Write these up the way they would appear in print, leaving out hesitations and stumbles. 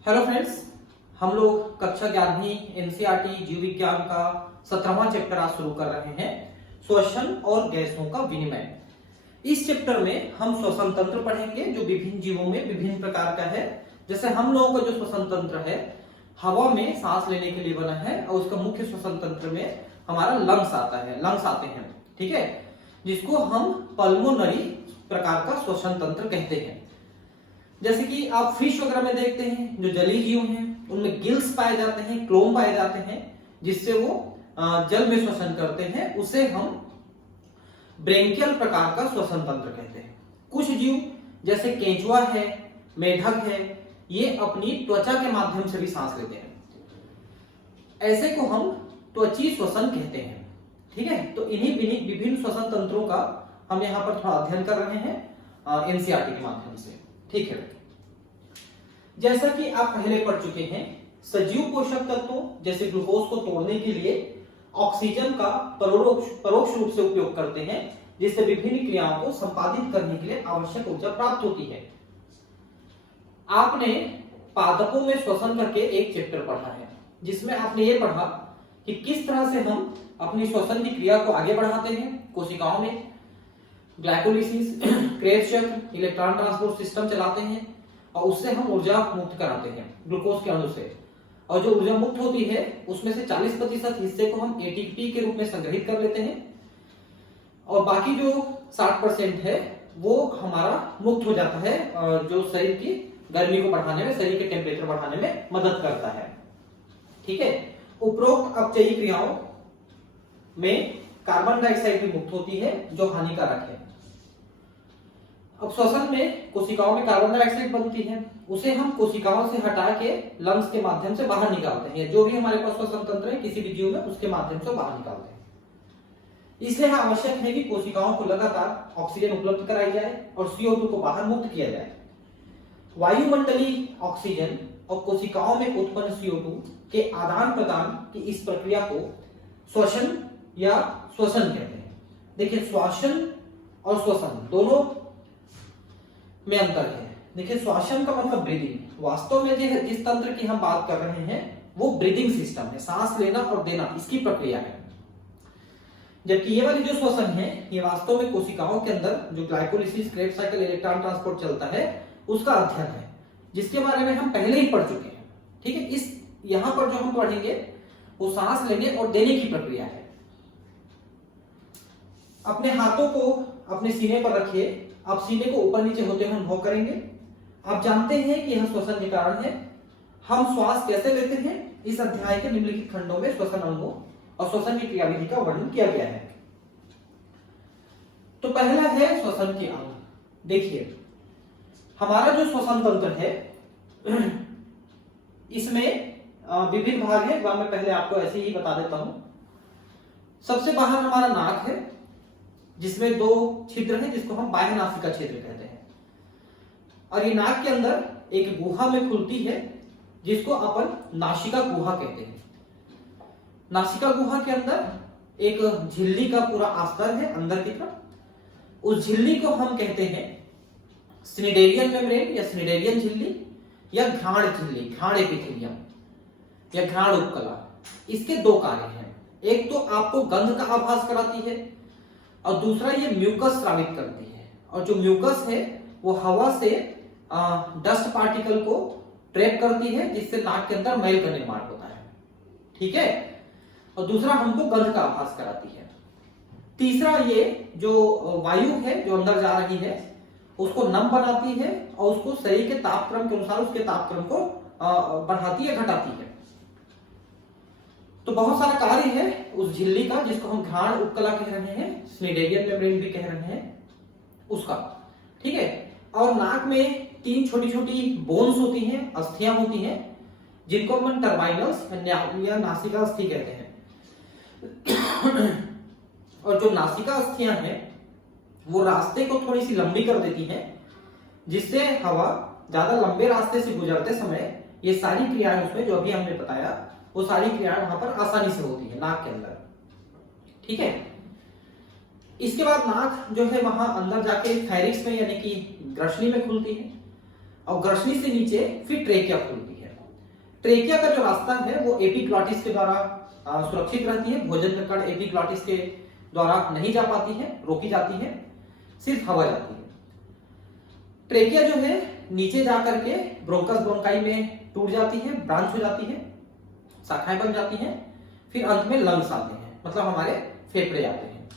Hello friends, हम लोग कक्षा 11वीं एनसीईआरटी जीव विज्ञान का 17वां चैप्टर आज शुरू कर रहे हैं, श्वसन और गैसों का विनिमय। इस चैप्टर में हम श्वसन तंत्र पढ़ेंगे जो विभिन्न जीवों में विभिन्न प्रकार का है। जैसे हम लोगों का जो श्वसन तंत्र है हवा में सांस लेने के लिए बना है और उसका मुख्य श्वसन तंत्र में हमारा लंग्स आते हैं, ठीक है, जिसको हम पल्मोनरी प्रकार का श्वसन तंत्र कहते हैं। जैसे कि आप फिश वगैरह में देखते हैं, जो जलीय जीव हैं उनमें गिल्स पाए जाते हैं, क्लोम पाए जाते हैं, जिससे वो जल में श्वसन करते हैं, उसे हम ब्रेंकियल प्रकार का श्वसन तंत्र कहते हैं। कुछ जीव जैसे केंचुआ है, मेढक है, ये अपनी त्वचा के माध्यम से भी सांस लेते हैं, ऐसे को हम त्वची श्वसन कहते हैं, ठीक है। तो इन्हीं विभिन्न श्वसन तंत्रों का हम यहाँ पर थोड़ा अध्ययन कर रहे हैं एनसीईआरटी के माध्यम से, ठीक है। जैसा कि आप पहले पढ़ चुके हैं, सजीव पोषक तत्वों जैसे ग्लूकोज को तोड़ने के लिए ऑक्सीजन का परोक्ष रूप से उपयोग करते हैं, जिससे विभिन्न क्रियाओं को संपादित करने के लिए आवश्यक ऊर्जा प्राप्त होती है। आपने पादपों में श्वसन करके एक चैप्टर पढ़ा है, जिसमें आपने ये पढ़ा कि किस तरह से हम अपनी श्वसन की क्रिया को आगे बढ़ाते हैं। कोशिकाओं में ग्लाइकोलिसिस, क्रेब्स चक्र, इलेक्ट्रॉन ट्रांसपोर्ट सिस्टम चलाते हैं और उससे हम ऊर्जा मुक्त कराते हैं ग्लूकोज के अणु से, और जो ऊर्जा मुक्त होती है उसमें से 40% हिस्से को हम एटीपी के रूप में संग्रहित कर लेते हैं और बाकी जो 60% है वो हमारा मुक्त हो जाता है, जो शरीर की गर्मी को बढ़ाने में, शरीर के टेम्परेचर बढ़ाने में मदद करता है, ठीक है। उपरोक्त अपचयी क्रियाओं में कार्बन डाइऑक्साइड भी मुक्त होती है जो हानिकारक है। अब श्वसन में कोशिकाओं में कार्बन डाइऑक्साइड बनती है, उसे हम कोशिकाओं से हटा के लंग्स के माध्यम से बाहर निकालते हैं। जो भी हमारे पास श्वसन तंत्र है किसी भी जीव में, उसके माध्यम से बाहर निकालते हैं। इसलिए आवश्यक है कि कोशिकाओं को लगातार ऑक्सीजन उपलब्ध कराई जाए और CO2 को बाहर मुक्त किया जाए। वायुमंडलीय ऑक्सीजन और कोशिकाओं में उत्पन्न CO2 के आदान प्रदान की इस प्रक्रिया को श्वसन या श्वसन कहते हैं। देखिए, श्वसन और श्वसन दोनों में अंतर है। देखिए, श्वसन का मतलब ब्रीदिंग। वास्तव में जिस तंत्र की हम बात कर रहे हैं वो ब्रीदिंग सिस्टम है, सांस लेना और देना, इसकी प्रक्रिया है। जबकि ये वाली जो श्वसन है ये वास्तव में कोशिकाओं के अंदर जो glycolysis, Krebs cycle, electron transport चलता है उसका अध्ययन है, जिसके बारे में हम पहले ही पढ़ चुके हैं, ठीक है। इस यहां पर जो हम पढ़ेंगे वो सांस लेने और देने की प्रक्रिया है। अपने हाथों को अपने सीने पर रखिए। आप सीने को ऊपर नीचे होते हुए अनुभव करेंगे। आप जानते हैं कि यह श्वसन के कारण है। हम श्वास कैसे लेते हैं, इस अध्याय के निम्नलिखित खंडों में श्वसन अंगों और श्वसन की क्रियाविधि का वर्णन किया गया है। तो पहला है श्वसन के अंग। देखिए, हमारा जो श्वसन तंत्र है इसमें विभिन्न भाग है, मैं पहले आपको ऐसे ही बता देता हूं। सबसे बाहर हमारा नाक है, जिसमें 2 छिद्र हैं, जिसको हम बाह्य नासिका छिद्र कहते हैं, और ये नाक के अंदर एक गुहा में खुलती है, जिसको अपन नासिका गुहा कहते हैं। नासिका गुहा के अंदर एक झिल्ली का पूरा आस्तर है अंदर की तरफ। उस झिल्ली को हम कहते हैं स्निडेरियन मेम्ब्रेन या स्निडेरियन झिल्ली या घ्राण झिल्ली, घ्राण एपिथेलियम या घ्राण उपकला। इसके 2 कार्य हैं। एक तो आपको गंध का आभास कराती है और दूसरा ये म्यूकस स्रावित करती है, और जो म्यूकस है वो हवा से डस्ट पार्टिकल को ट्रैप करती है, जिससे नाक के अंदर मैल का निर्माण होता है, ठीक है। और दूसरा हमको गंध का आभास कराती है। तीसरा ये जो वायु है जो अंदर जा रही है उसको नम बनाती है और उसको शरीर के तापक्रम के अनुसार उसके तापक्रम को बढ़ाती है, घटाती है। तो बहुत सारा कार्य है उस झिल्ली का, जिसको हम घ्राण उपकला कह रहे हैं, स्निडेरियन मेम्ब्रेन भी कह रहे हैं उसका, ठीक है। और नाक में 3 छोटी छोटी बोन्स होती हैं, अस्थियां होती हैं, जिनको हम टर्बाइनल्स या नासिका अस्थि कहते हैं। और जो नासिका अस्थियां हैं वो रास्ते को थोड़ी सी लंबी कर देती हैं, जिससे हवा ज्यादा लंबे रास्ते से गुजरते समय ये सारी क्रियाएं उसमें जो अभी हमने बताया वो सारी क्रियाएं वहां पर आसानी से होती है नाक के अंदर, ठीक है। इसके बाद नाक जो है वहां अंदर जाके फायरिक्स में यानी कि ग्रसनी में खुलती है और ग्रसनी से नीचे फिर ट्रेकिया खुलती है। ट्रेकिया का जो रास्ता है वो एपिग्लॉटिस के द्वारा सुरक्षित रहती है। भोजन कण एपिग्लॉटिस के द्वारा नहीं जा पाती है, रोकी जाती है, सिर्फ हवा जाती है। ट्रेकिया जो है नीचे जा करके ब्रोंकस ब्रोंकाई में टूट जाती है, ब्रांच हो जाती है, शाखाएं बन जाती हैं, फिर अंत में लंग्स आते हैं, मतलब हमारे फेफड़े आते हैं।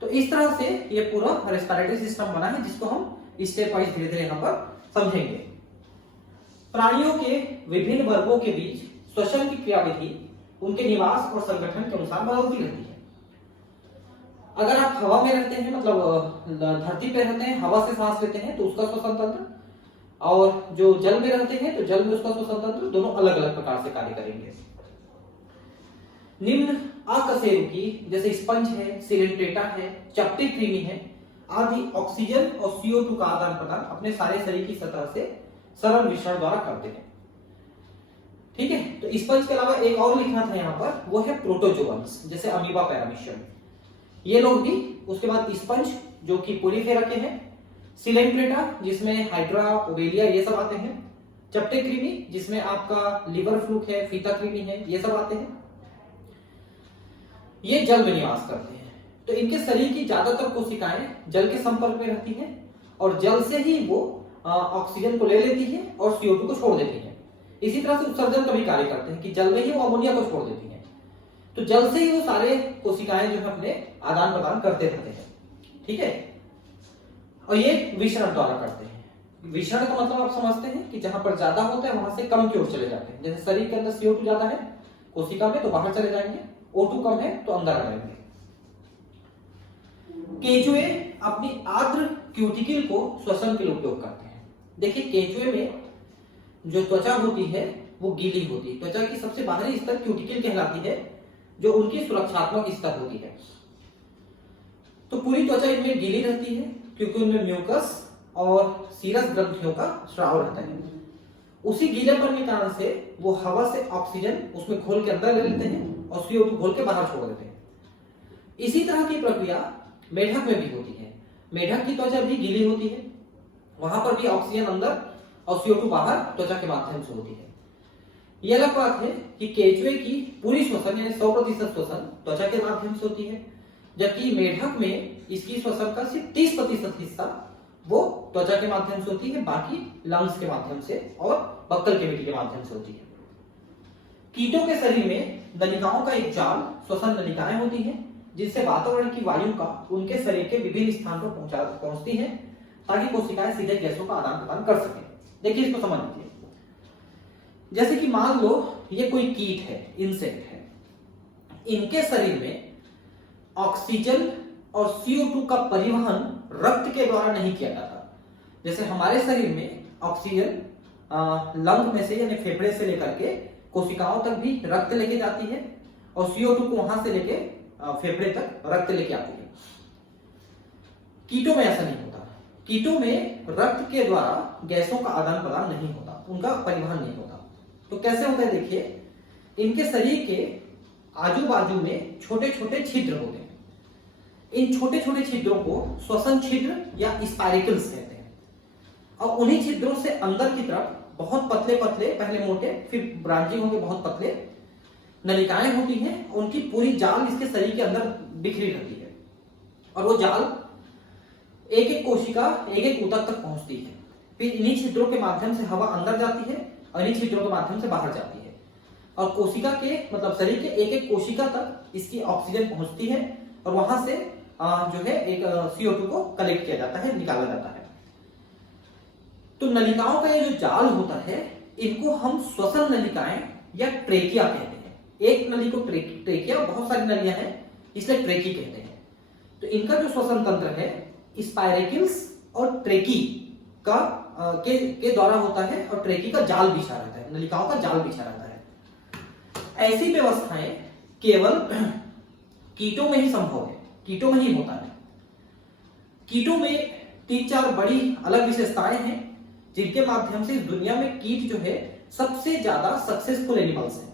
तो इस तरह से ये पूरा रेस्पिरेटरी सिस्टम बना है, जिसको हम स्टेप वाइज धीरे धीरे यहाँ पर समझेंगे। प्राणियों के विभिन्न वर्गों के बीच श्वसन की क्रियाविधि उनके निवास और संगठन के अनुसार बदलती रहती है। अगर आप हवा में रहते हैं, मतलब धरती पे रहते हैं, हवा से सांस लेते हैं, तो उसका श्वसन तंत्र, और जो जल में रहते हैं तो जल में उसका श्वसन तंत्र, दोनों अलग अलग प्रकार से कार्य करेंगे। निम्न अकशेरुकी जैसे स्पंज है, सिलेंट्रेटा है, चपटी कृमि है आदि ऑक्सीजन और CO2 का आदान प्रदान अपने सारे शरीर की सतह से सरल मिश्रण द्वारा करते हैं। ठीक है, तो स्पंज के अलावा एक और लिखना था यहाँ पर, वो है प्रोटोजोअन्स, जैसे अमीबा, पैरामीशियम, ये लोग भी। उसके बाद स्पंज जो कि पोलीफेरा के हैं, सिलेंट्रेटा जिसमें हाइड्रा, ओवेलिया ये सब आते हैं, चपटे कृमि जिसमें आपका लिवर फ्लूक है, फीता कृमि है, ये सब आते हैं। ये जल में निवास करते हैं, तो इनके शरीर की ज्यादातर कोशिकाएं जल के संपर्क में रहती हैं और जल से ही वो ऑक्सीजन को ले लेती है और CO2 को छोड़ देती है। इसी तरह से उत्सर्जन का भी कार्य करते हैं कि जल में ही वो अमोनिया को छोड़ देती है, तो जल से ही वो सारे कोशिकाएं जो है अपने आदान प्रदान करते रहते हैं। ठीक है, और ये विसरण द्वारा करते हैं। विसरण का मतलब आप समझते हैं कि जहां पर ज्यादा होता है वहां से कम की ओर चले जाते हैं। जैसे शरीर के अंदर CO2 ज्यादा है कोशिका में तो बाहर चले जाएंगे, O2 कम है तो अंदर आ जाएंगे। केंचुए अपनी आर्द्र क्यूटिकल को श्वसन के लिए उपयोग करते हैं। देखिए, केंचुए में जो त्वचा होती है वो गीली होती है। त्वचा की सबसे बाहरी स्तर क्यूटिकल कहलाती है, जो उनकी सुरक्षात्मक स्तर होती है। तो पूरी त्वचा इनमें गीली रहती है क्योंकि उनमें म्यूकस और सीरस ग्रंथियों का स्राव रहता है। उसी गीलेपन के कारण से वो हवा से ऑक्सीजन उसमें घोल के अंदर ले लेते हैं और CO2 घोल के बाहर छोड़ देते हैं। इसी तरह की प्रक्रिया मेढक में भी होती है। मेढक की त्वचा भी गीली होती है, वहां पर भी ऑक्सीजन अंदर और CO2 बाहर त्वचा के माध्यम से होती है। यह अलग बात है कि केंचुए की पूरी श्वसन यानी 100% श्वसन त्वचा के माध्यम से होती है, जबकि मेढक में इसकी श्वसन का सिर्फ 30% हिस्सा वो त्वचा के माध्यम से होती है, बाकी लंग्स के माध्यम से और बक्कल केविटी के माध्यम से होती है। कीटों के शरीर में नलिकाओं का एक जाल श्वसन नलिकाएं होती हैं, जिनसे वातावरण की वायु का उनके शरीर के विभिन्न स्थान पर पहुंचती है, ताकि कोशिकाएं सीधे गैसों का आदान प्रदान कर सकें। देखिए, इसको समझ लीजिए। जैसे कि मान लो ये कोई कीट है, इंसेक्ट है, इनके शरीर में ऑक्सीजन और CO2 का परिवहन रक्त के द्वारा नहीं किया जाता। जैसे हमारे शरीर में ऑक्सीजन लंग में से यानी फेफड़े से लेकर के कोशिकाओं तक भी रक्त लेके जाती है और CO2 को वहां से लेके फेफड़े तक रक्त लेके आती है। कीटों में ऐसा नहीं होता। कीटों में रक्त के द्वारा गैसों का आदान प्रदान नहीं होता, उनका परिवहन नहीं होता। तो कैसे होता है, देखिए, इनके शरीर के आजू बाजू में छोटे छोटे छिद्र होते हैं। इन छोटे छोटे छिद्रों को श्वसन छिद्र या स्पाइरिकल्स कहते हैं, और उन्हीं छिद्रों से अंदर की तरफ बहुत पतले पतले, पहले मोटे फिर ब्रांचिंग होंगे बहुत पतले नलिकाएं होती हैं। उनकी पूरी जाल इसके शरीर के अंदर बिखरी रहती है और वो जाल एक एक कोशिका एक एक ऊतक तक पहुंचती है। फिर इन्हीं छिद्रों के माध्यम से हवा अंदर जाती है और इन्हीं छिद्रों के माध्यम से बाहर जाती है, और कोशिका के मतलब शरीर के एक एक कोशिका तक इसकी ऑक्सीजन पहुंचती है और वहां से जो है एक CO2 को कलेक्ट किया जाता है, निकाला जाता है। तो नलिकाओं का ये जो जाल होता है, इनको हम श्वसन नलिकाएं या ट्रेकिया कहते हैं। एक नली को ट्रेकिया, बहुत सारी नलियां हैं इसलिए ट्रेकी कहते हैं। तो इनका जो श्वसन तंत्र है स्पाइरेकिल्स और ट्रेकी का के द्वारा होता है, और ट्रेकी का जाल बिछा रहता है, नलिकाओं का जाल बिछा रहता है। ऐसी व्यवस्थाएं केवल कीटों में ही संभव है, कीटों में ही होता है। कीटों में 3-4 बड़ी अलग विशेषताएं हैं, जिनके माध्यम से इस दुनिया में कीट जो है सबसे ज्यादा सक्सेसफुल एनिमल्स हैं।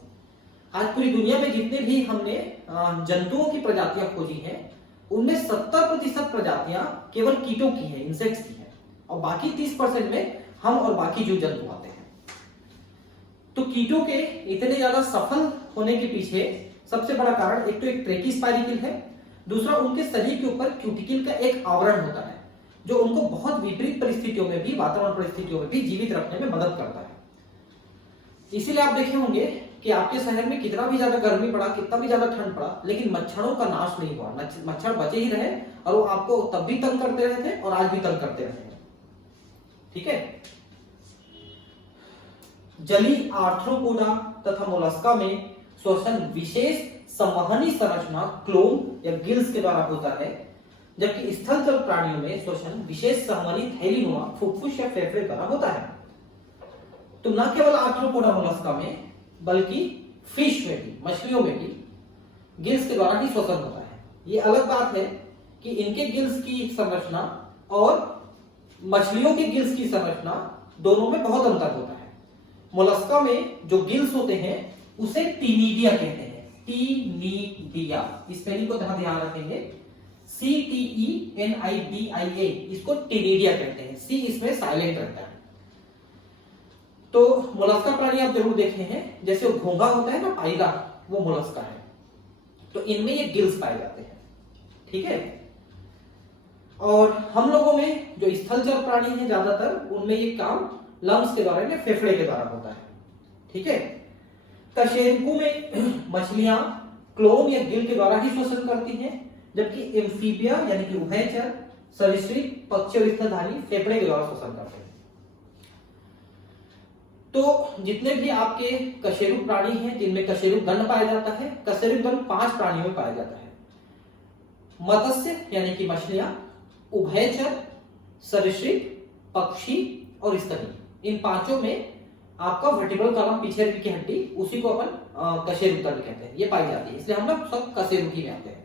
आज पूरी दुनिया में जितने भी हमने जंतुओं की प्रजातियां खोजी हैं, उनमें 70% प्रजातियां केवल कीटों की है, इंसेक्ट्स की है, और बाकी 30% में हम और बाकी जीव जंतु आते हैं। तो कीटों के इतने ज्यादा सफल होने के पीछे सबसे बड़ा कारण एक तो एक ट्रेकिस्पाइरिकिल है, दूसरा उनके शरीर के ऊपर क्यूटिकल का एक आवरण होता है जो उनको बहुत विपरीत परिस्थितियों में भी, वातावरण परिस्थितियों में भी जीवित रखने में मदद करता है। इसीलिए आप देखे होंगे कि आपके शहर में कितना भी ज्यादा गर्मी पड़ा, कितना भी ज्यादा ठंड पड़ा, लेकिन मच्छरों का नाश नहीं हुआ, मच्छर बचे ही रहे और वो आपको तब भी तंग करते रहे थे और आज भी तंग करते रहे हैं। ठीक है। जलीय आर्थ्रोपोडा तथा मोलस्का में श्वसन विशेष संवहनी संरचना क्लोम या गिल्स के द्वारा होता है, जबकि स्थलचर प्राणियों में श्वसन विशेष संवहनी थैलीनुमा फुफ्फुस या फेफड़े द्वारा होता है। तो न केवल आर्थ्रोपोडा मोलस्का में बल्कि फिश में भी, मछलियों में भी गिल्स के द्वारा ही श्वसन होता है। ये अलग बात है कि इनके गिल्स की संरचना और मछलियों के गिल्स की संरचना दोनों में बहुत अंतर होता है। मोलस्का में जो गिल्स होते हैं उसे टीनिडिया कहते हैं, टीनिडिया, स्पेलिंग को ध्यान रखेंगे, CTENIDIA, इसको टीनिडिया कहते हैं, सी इसमें साइलेंट रहता है। तो मोलस्का प्राणी आप जरूर देखे हैं, जैसे वो घोंघा होता है ना, पाइला, वो मोलस्का है। तो इनमें ये गिल्स पाए जाते हैं। ठीक है। और हम लोगों में जो स्थलचर प्राणी है ज्यादातर, उनमें ये काम लंग्स के द्वारा या फेफड़े के द्वारा होता है। ठीक है। कशेरुकों में मछलियां क्लोम या गिल के द्वारा ही श्वसन करती हैं, जबकि एम्फीबिया यानी कि उभयचर, सरीसृप, पक्षी और स्तनधारी फेफड़े के द्वारा श्वसन करते हैं। तो जितने भी आपके कशेरुक प्राणी हैं जिनमें कशेरुक गण पाया जाता है, कशेरुक गण 5 प्राणियों में पाया जाता है। मत्स्य यानी कि मछलियां, उभयचर, सरीसृप, पक्षी और स्तनी, इन पांचों में आपका वर्टिब्रल कॉलम, पीछे रीढ़ की हड्डी, उसी को अपन कशेरुक गण कहते हैं, ये पाई जाती है, इसलिए हम लोग सब कशेरुकी में आते हैं।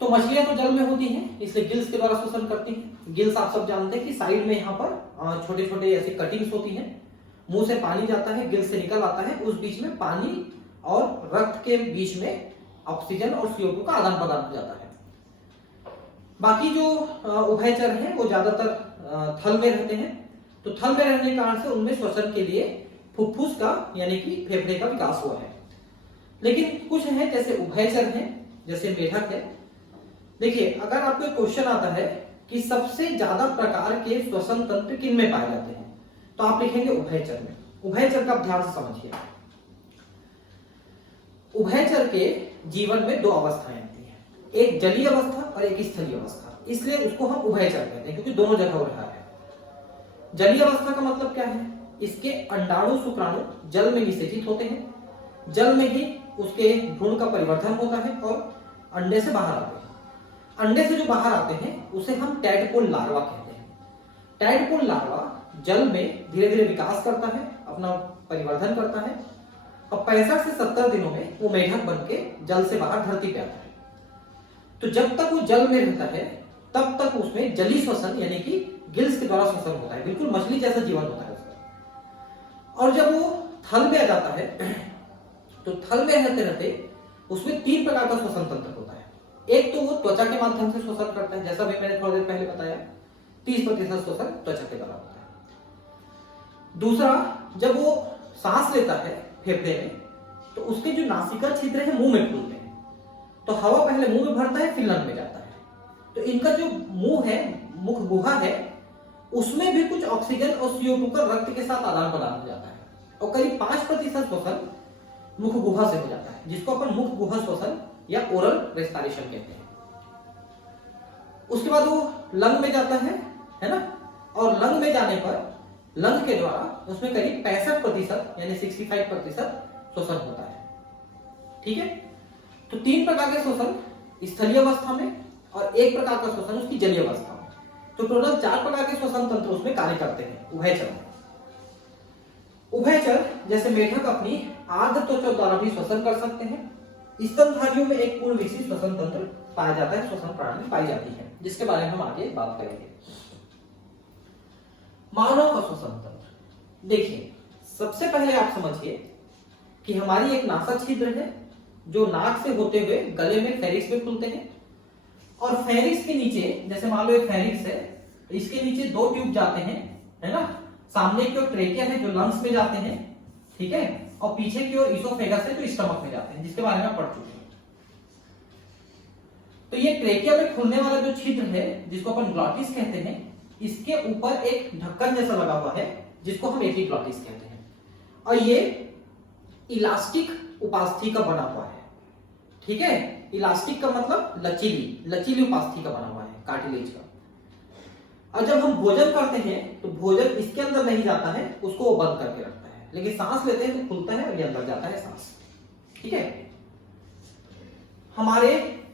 तो मछलियां तो जल में होती हैं, इसलिए गिल्स के द्वारा श्वसन करती हैं। गिल्स आप सब जानते हैं कि साइड में यहाँ पर छोटे छोटे ऐसी कटिंग्स होती हैं, मुंह से पानी जाता है, गिल्स से निकल आता है, उस बीच में पानी और रक्त के बीच में ऑक्सीजन और CO2 का आदान प्रदान हो जाता है। बाकी जो उभयचर हैं वो ज्यादातर थल में रहते हैं, तो थल में रहने के कारण से उनमें श्वसन के लिए फुफ्फुस का यानी कि फेफड़े का विकास हुआ है। लेकिन कुछ है जैसे उभयचर हैं, जैसे मेढक है। देखिए, अगर आपको एक क्वेश्चन आता है कि सबसे ज्यादा प्रकार के श्वसन तंत्र किन में पाए जाते हैं, तो आप लिखेंगे उभयचर में। उभयचर का आप ध्यान से समझिए। उभयचर के जीवन में 2 अवस्थाएं आती हैं, एक जलीय अवस्था और एक स्थलीय अवस्था, इसलिए उसको हम उभयचर कहते हैं क्योंकि दोनों जगह हो रहा है। जलीय अवस्था का मतलब क्या है? इसके अंडाणु शुक्राणु जल में निषेचित होते हैं, जल में ही उसके भ्रूण का परिवर्धन होता है और अंडे से बाहर आते हैं। अंडे से जो बाहर आते हैं उसे हम टैडपोल लार्वा कहते हैं। टैडपोल लार्वा जल में धीरे धीरे विकास करता है, अपना परिवर्धन करता है और 65 से 70 दिनों में वो मेढक बन के जल से बाहर धरती पे आता है। तो जब तक वो जल में रहता है तब तक उसमें जलीय श्वसन यानी कि गिल्स के द्वारा श्वसन होता है, बिल्कुल मछली जैसा जीवन होता है उसका। और जब वो थल में आ जाता है तो थल में रहते रहते उसमें 3 प्रकार का श्वसन तंत्र होता है। एक तो वो त्वचा के माध्यम से श्वसन करता है, जैसा भी मैंने थोड़ी देर पहले बताया, 30% श्वसन त्वचा के द्वारा होता है। दूसरा, जब वो सांस लेता है फेफड़े में तो उसके जो नासिका छिद्र है मुंह में खुलते हैं, तो हवा पहले मुंह में भरता है फिर लंग में जाता है। तो इनका जो मुंह है, मुख गुहा है, उसमें भी कुछ ऑक्सीजन और CO2 का रक्त के साथ आदान प्रदान हो जाता है और करीब 5% श्वसन मुख गुहा से हो जाता है, जिसको अपन मुख गुहा श्वसन या ओरल रेस्पिरेशन कहते हैं। उसके बाद वो लंग में जाता है ना, और लंग में जाने पर लंग के द्वारा उसमें करीब 65% यानी 65% श्वसन होता है। ठीक है। तो 3 प्रकार के श्वसन स्थलीय अवस्था में और 1 प्रकार का श्वसन उसकी जलीय अवस्था में, तो टोटल 4 प्रकार के श्वसन तंत्र उसमें कार्य करते हैं उभयचर में। उभयचर जैसे मेढक अपनी आर्द्र त्वचा द्वारा भी श्वसन कर सकते हैं। स्तनधारियों में एक पूर्ण विकसित श्वसन तंत्र पाया जाता है, श्वसन प्रणाली पाई जाती है, जिसके बारे में हम आगे बात करेंगे। मानव का श्वसन तंत्र देखिए, सबसे पहले आप समझिए कि हमारी एक नासा छिद्र है जो नाक से होते हुए गले में फेरिक्स में खुलते हैं, और फेरिक्स के नीचे, जैसे मान लो एक फेरिक्स है, इसके नीचे 2 ट्यूब जाते हैं, है ना, सामने की ओर ट्रेकिया है जो लंग्स में जाते हैं, ठीक है, और पीछे की ओर इसोफेगस है जो स्टमक में जाते हैं, जिसके बारे में आप पढ़ चुके हैं। तो ये ट्रेकिया में खुलने वाला जो छिद्र है जिसको अपन ग्लॉटिस कहते हैं, इसके ऊपर एक ढक्कन जैसा लगा हुआ है जिसको हम एपिग्लॉटिस कहते हैं, और ये इलास्टिक उपास्थि का बना हुआ है, ठीक है। इलास्टिक का मतलब लचीली उपास्थि का बना हुआ है, कार्टिलेज का। और जब हम भोजन करते हैं तो भोजन इसके अंदर नहीं जाता है, उसको वो बंद करके रखता है, लेकिन सांस लेते हैं तो खुलता है और ये अंदर जाता है सांस, ठीक है। हमारे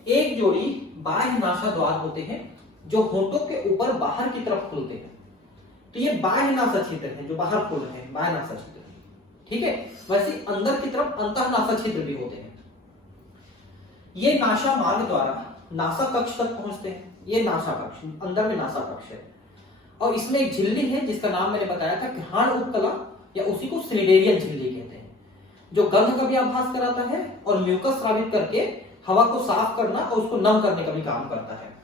एक जोड़ी बाह्य नासा द्वार होते हैं जो होठों के ऊपर बाहर की तरफ खुलते हैं, तो ये बाह्य नासा छिद्र है जो बाहर खुल रहे हैं, बाह्य नासा छिद्र, ठीक है। वैसे अंदर की तरफ अंतः नासा छिद्र भी होते हैं। ये नासा मार्ग द्वारा नासा कक्ष तक पहुंचते हैं। ये नासा कक्ष, अंदर में नासा कक्ष है, और इसमें एक झिल्ली है जिसका नाम मैंने बताया था, घ्राण उपकला, या उसी को स्निडेरियन झिल्ली कहते हैं, जो गंध का भी आभास कराता है और म्यूकस स्रावित करके हवा को साफ करना और उसको नम करने का भी काम करता है।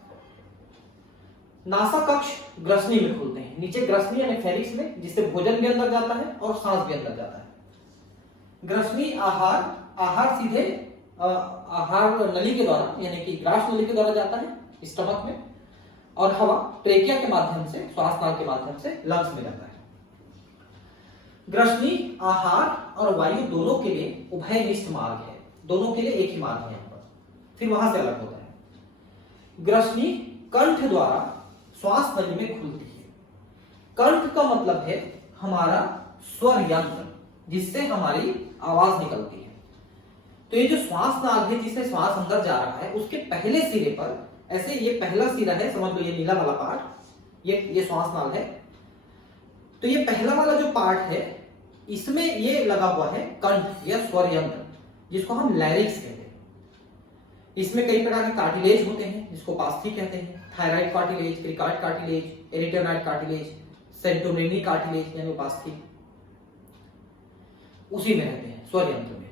नासा कक्ष ग्रसनी में खुलते हैं, नीचे ग्रसनी यानी फेरिक्स में, जिससे भोजन भी अंदर जाता है और सांस भी अंदर जाता है। ग्रसनी आहार सीधे आहार नली के द्वारा यानी कि ग्रास नली के द्वारा जाता है स्टमक में, और हवा ट्रेकिया के माध्यम से, श्वास नाल के माध्यम से लंग्स में जाता है। ग्रसनी आहार और वायु दोनों के लिए उभयनिष्ठ मार्ग है, दोनों के लिए एक ही मार्ग है यहाँ पर, फिर वहां से अलग होता है। ग्रसनी कंठ द्वारा श्वास नली में खुलती है। कंठ का मतलब है हमारा स्वर यंत्र, जिससे हमारी आवाज निकलती है। तो ये जो श्वास नाल है जिससे श्वास अंदर जा रहा है, उसके पहले सिरे पर ऐसे, ये पहला सिरा है, समझ लो ये नीला वाला पार्ट, ये श्वास नाल है। तो ये पहला वाला जो पार्ट है इसमें ये लगा हुआ है कंठ या स्वर यंत्र, जिसको हम लैरिक्स कहते हैं। इसमें कई प्रकार के कार्टिलेज होते हैं जिसको उपास्थि कहते हैं, thyroid cartilage, cricoid cartilage, arytenoid cartilage, santorini cartilage यानी उपास्थि, उसी में रहते हैं स्वर यंत्र में।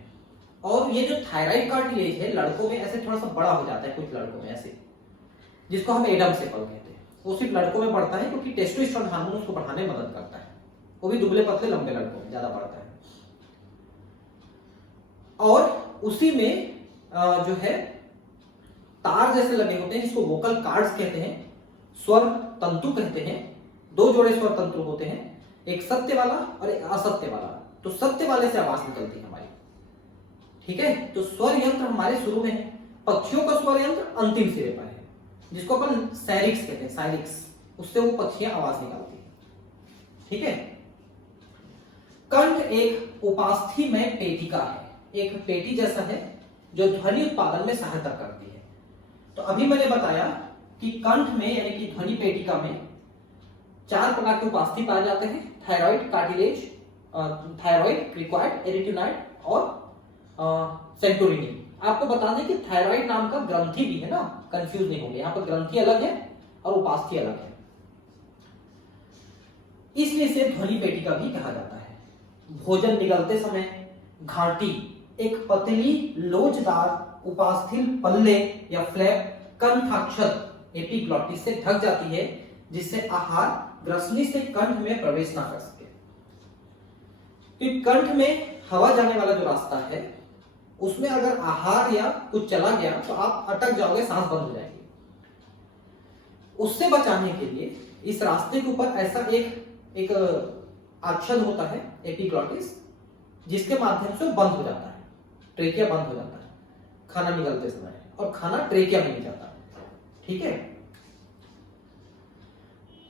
और ये जो थायराइड कार्टिलेज है लड़कों में ऐसे थोड़ा सा बड़ा हो जाता है, कुछ लड़कों में ऐसे, जिसको हम एडम सेपल कहते हैं। वो सिर्फ लड़कों में बढ़ता है क्योंकि टेस्टोस्टेरोन हार्मोन उसको बढ़ाने में मदद करता है, वो भी दुबले पतले लंबे लड़कों में ज्यादा बढ़ता है। और उसी में जो है तार जैसे लगे होते हैं जिसको वोकल कार्ड्स कहते हैं, स्वर तंतु कहते हैं। दो जोड़े स्वर तंतु होते हैं, एक सत्य वाला और एक असत्य वाला। तो सत्य वाले से आवाज निकलती है हमारी, ठीक है। तो स्वर यंत्र हमारे शुरू में है, पक्षियों का स्वर यंत्र अंतिम सिरे पर है, जिसको अपन सैरिक्स कहते हैं, सैरिक्स, उससे वो पक्षियां आवाज निकालती है, ठीक है। कंठ एक उपास्थि में पेटिका है, एक पेटी जैसा है जो ध्वनि उत्पादन में सहायता करती है। तो अभी मैंने बताया कि कंठ में यानी कि ध्वनि पेटिका में 4 प्रकार के उपास्थि पाए जाते हैं, थायराइड कार्टिलेज, थायराइड, क्रिकॉइड, एरिटेनॉइड और सेंटोरिनी। आपको बता दें कि थायराइड नाम का ग्रंथि भी है ना, कंफ्यूज नहीं होंगे, यहाँ पर ग्रंथि अलग है और उपास्थि अलग है, इसलिए इसे ध्वनि पेटिका भी कहा जाता है। भोजन निगलते समय घाटी एक पतली लोचदार उपास्थि पल्ले या फ्लैप कंठाक्षत एपिग्लॉटिस से ढक जाती है, जिससे आहार ग्रसनी से कंठ में प्रवेश ना कर सके। तो कंठ में हवा जाने वाला जो रास्ता है उसमें अगर आहार या कुछ चला गया तो आप अटक जाओगे, सांस बंद हो जाएगी। उससे बचाने के लिए इस रास्ते के ऊपर ऐसा एक आच्छद होता है एपिग्लॉटिस, जिसके माध्यम से बंद हो जाता है, ट्रेकिया बंद हो जाता है खाना निकलते समय, और खाना ट्रेकिया में नहीं जाता, ठीक है।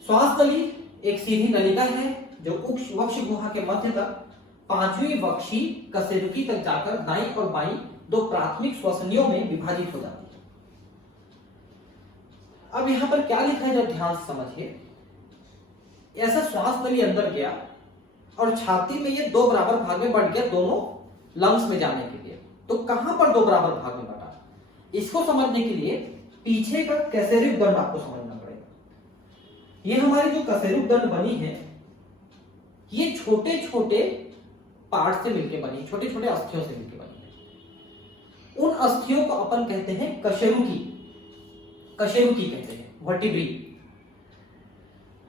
श्वास नली एक सीधी नलिका है जो वक्ष गुहा के मध्य तक 5वीं वक्षी कशेरुकी तक जाकर दाईं और बाईं 2 प्राथमिक श्वसनियों में विभाजित हो जाती है। अब यहां पर क्या लिखा है जब ध्यान से समझिए, ऐसा श्वास नली अंदर गया और छाती में ये 2 बराबर भाग में बढ़ गया, दोनों लंग्स में जाने के लिए। तो कहां पर 2 बराबर भाग में बटा, इसको समझने के लिए पीछे का कशेरुक दंड आपको समझना पड़ेगा। ये हमारी जो कशेरुक दंड बनी है, ये छोटे छोटे पार्ट से मिलकर बनी, छोटे छोटे अस्थियों से मिलकर बनी है। उन अस्थियों को अपन कहते हैं कशेरुकी, कशेरुकी कहते हैं, वर्टिब्री।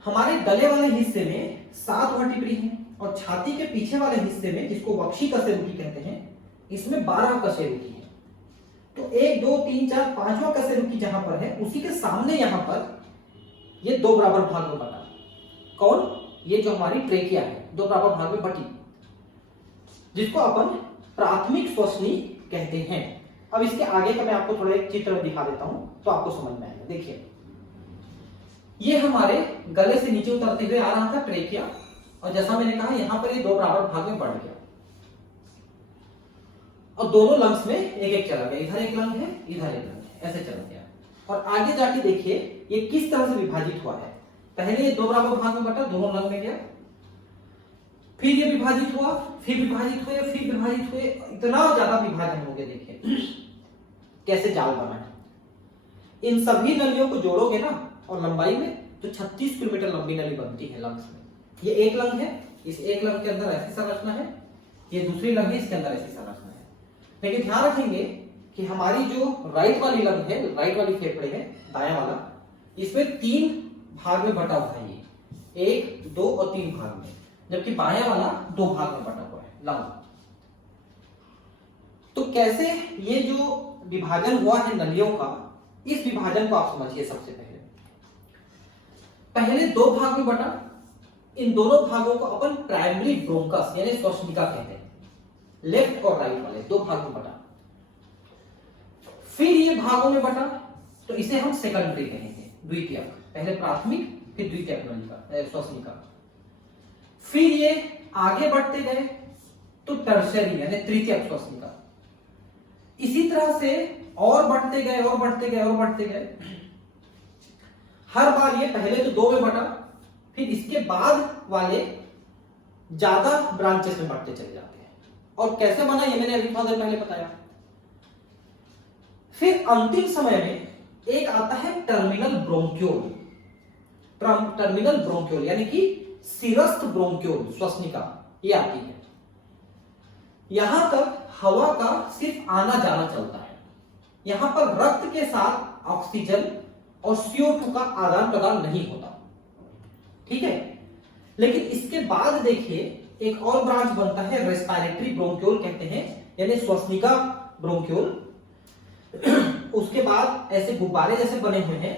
हमारे गले वाले हिस्से में 7 वर्टिब्री हैं और छाती के पीछे वाले हिस्से में, जिसको वक्षी कशेरुकी कहते हैं, इसमें 12 कशेरुकी है। तो 1 2 3 4 5वां कशेरुकी जहां पर है, उसी के सामने यहां पर ये 2 बराबर भाग में बटा। कौन? ये जो हमारी ट्रेकिया है, 2 बराबर भाग में बटी, जिसको अपन प्राथमिक श्वसनी कहते हैं। अब इसके आगे का मैं आपको थोड़ा एक चित्र में दिखा देता हूं तो आपको समझ में आएगा। देखिए, ये हमारे गले से नीचे उतरते हुए आ रहा था ट्रेकिया, और जैसा मैंने कहा यहां पर ये 2 बराबर भाग में बढ़ गया और दोनों लंग्स में एक एक चला गया। इधर एक लंग है, इधर एक लंग है, ऐसे चला गया। और आगे जाके देखिए ये किस तरह से विभाजित हुआ है। पहले ये 2 बराबर भाग में बटा, दोनों लंग में गया, फिर ये विभाजित हुआ, फिर विभाजित हुए, फिर विभाजित हुए, इतना ज्यादा विभाजन हो गया। देखिए कैसे जाल बना है। इन सभी नलियों को जोड़ोगे ना और लंबाई में, तो 36 किलोमीटर लंबी नली बनती है लंग्स में। ये एक लंग है, इस एक लंग के अंदर ऐसी संरचना है, ये दूसरी लंग है, इसके अंदर ऐसी संरचना है। लेकिन ध्यान रखेंगे कि हमारी जो राइट वाली लंग है, राइट वाली फेफड़े है, दायां वाला, इसमें 3 भाग में बटा हुआ है, ये 1 2 और 3 भाग में, जबकि बायां वाला 2 भाग में बटा हुआ है लंग। तो कैसे ये जो विभाजन हुआ है नलियों का, इस विभाजन को आप समझिए। सबसे पहले 2 भाग में बटा, इन दोनों भागों को अपन प्राइमरी ब्रोंकस यानी श्वसनिका कहते हैं, लेफ्ट और राइट वाले 2 भाग में बटा। फिर ये भागों में बटा, तो इसे हम सेकेंडरी कहेंगे, द्वितीयक। पहले प्राथमिक, फिर द्वितीयक नलिका श्वसनिका। फिर ये आगे बढ़ते गए तो टर्शियरी यानी तृतीयक श्वसनिका। इसी तरह से और बढ़ते गए और बढ़ते गए और बढ़ते गए। हर बार ये पहले तो 2 में बटा, फिर इसके बाद वाले ज्यादा ब्रांचेस में बढ़ते चले जाते हैं। और कैसे बना ये मैंने अभी थोड़ा देर पहले बताया। फिर अंतिम समय में एक आता है टर्मिनल ब्रोंक्यूल। टर्मिनल ब्रोंक्यूल यानी कि सिरस्थ ब्रोंक्यूल श्वसनिका, ये आती है। यहां तक हवा का सिर्फ आना जाना चलता है। यहां पर रक्त के साथ ऑक्सीजन और CO2 का आदान प्रदान नहीं होता, ठीक है। लेकिन इसके बाद देखिए एक और ब्रांच बनता है, रेस्पिरेटरी ब्रोंक्यूल कहते हैं, यानी श्वसनिका ब्रोंक्यूल। उसके बाद ऐसे गुब्बारे जैसे बने हुए हैं,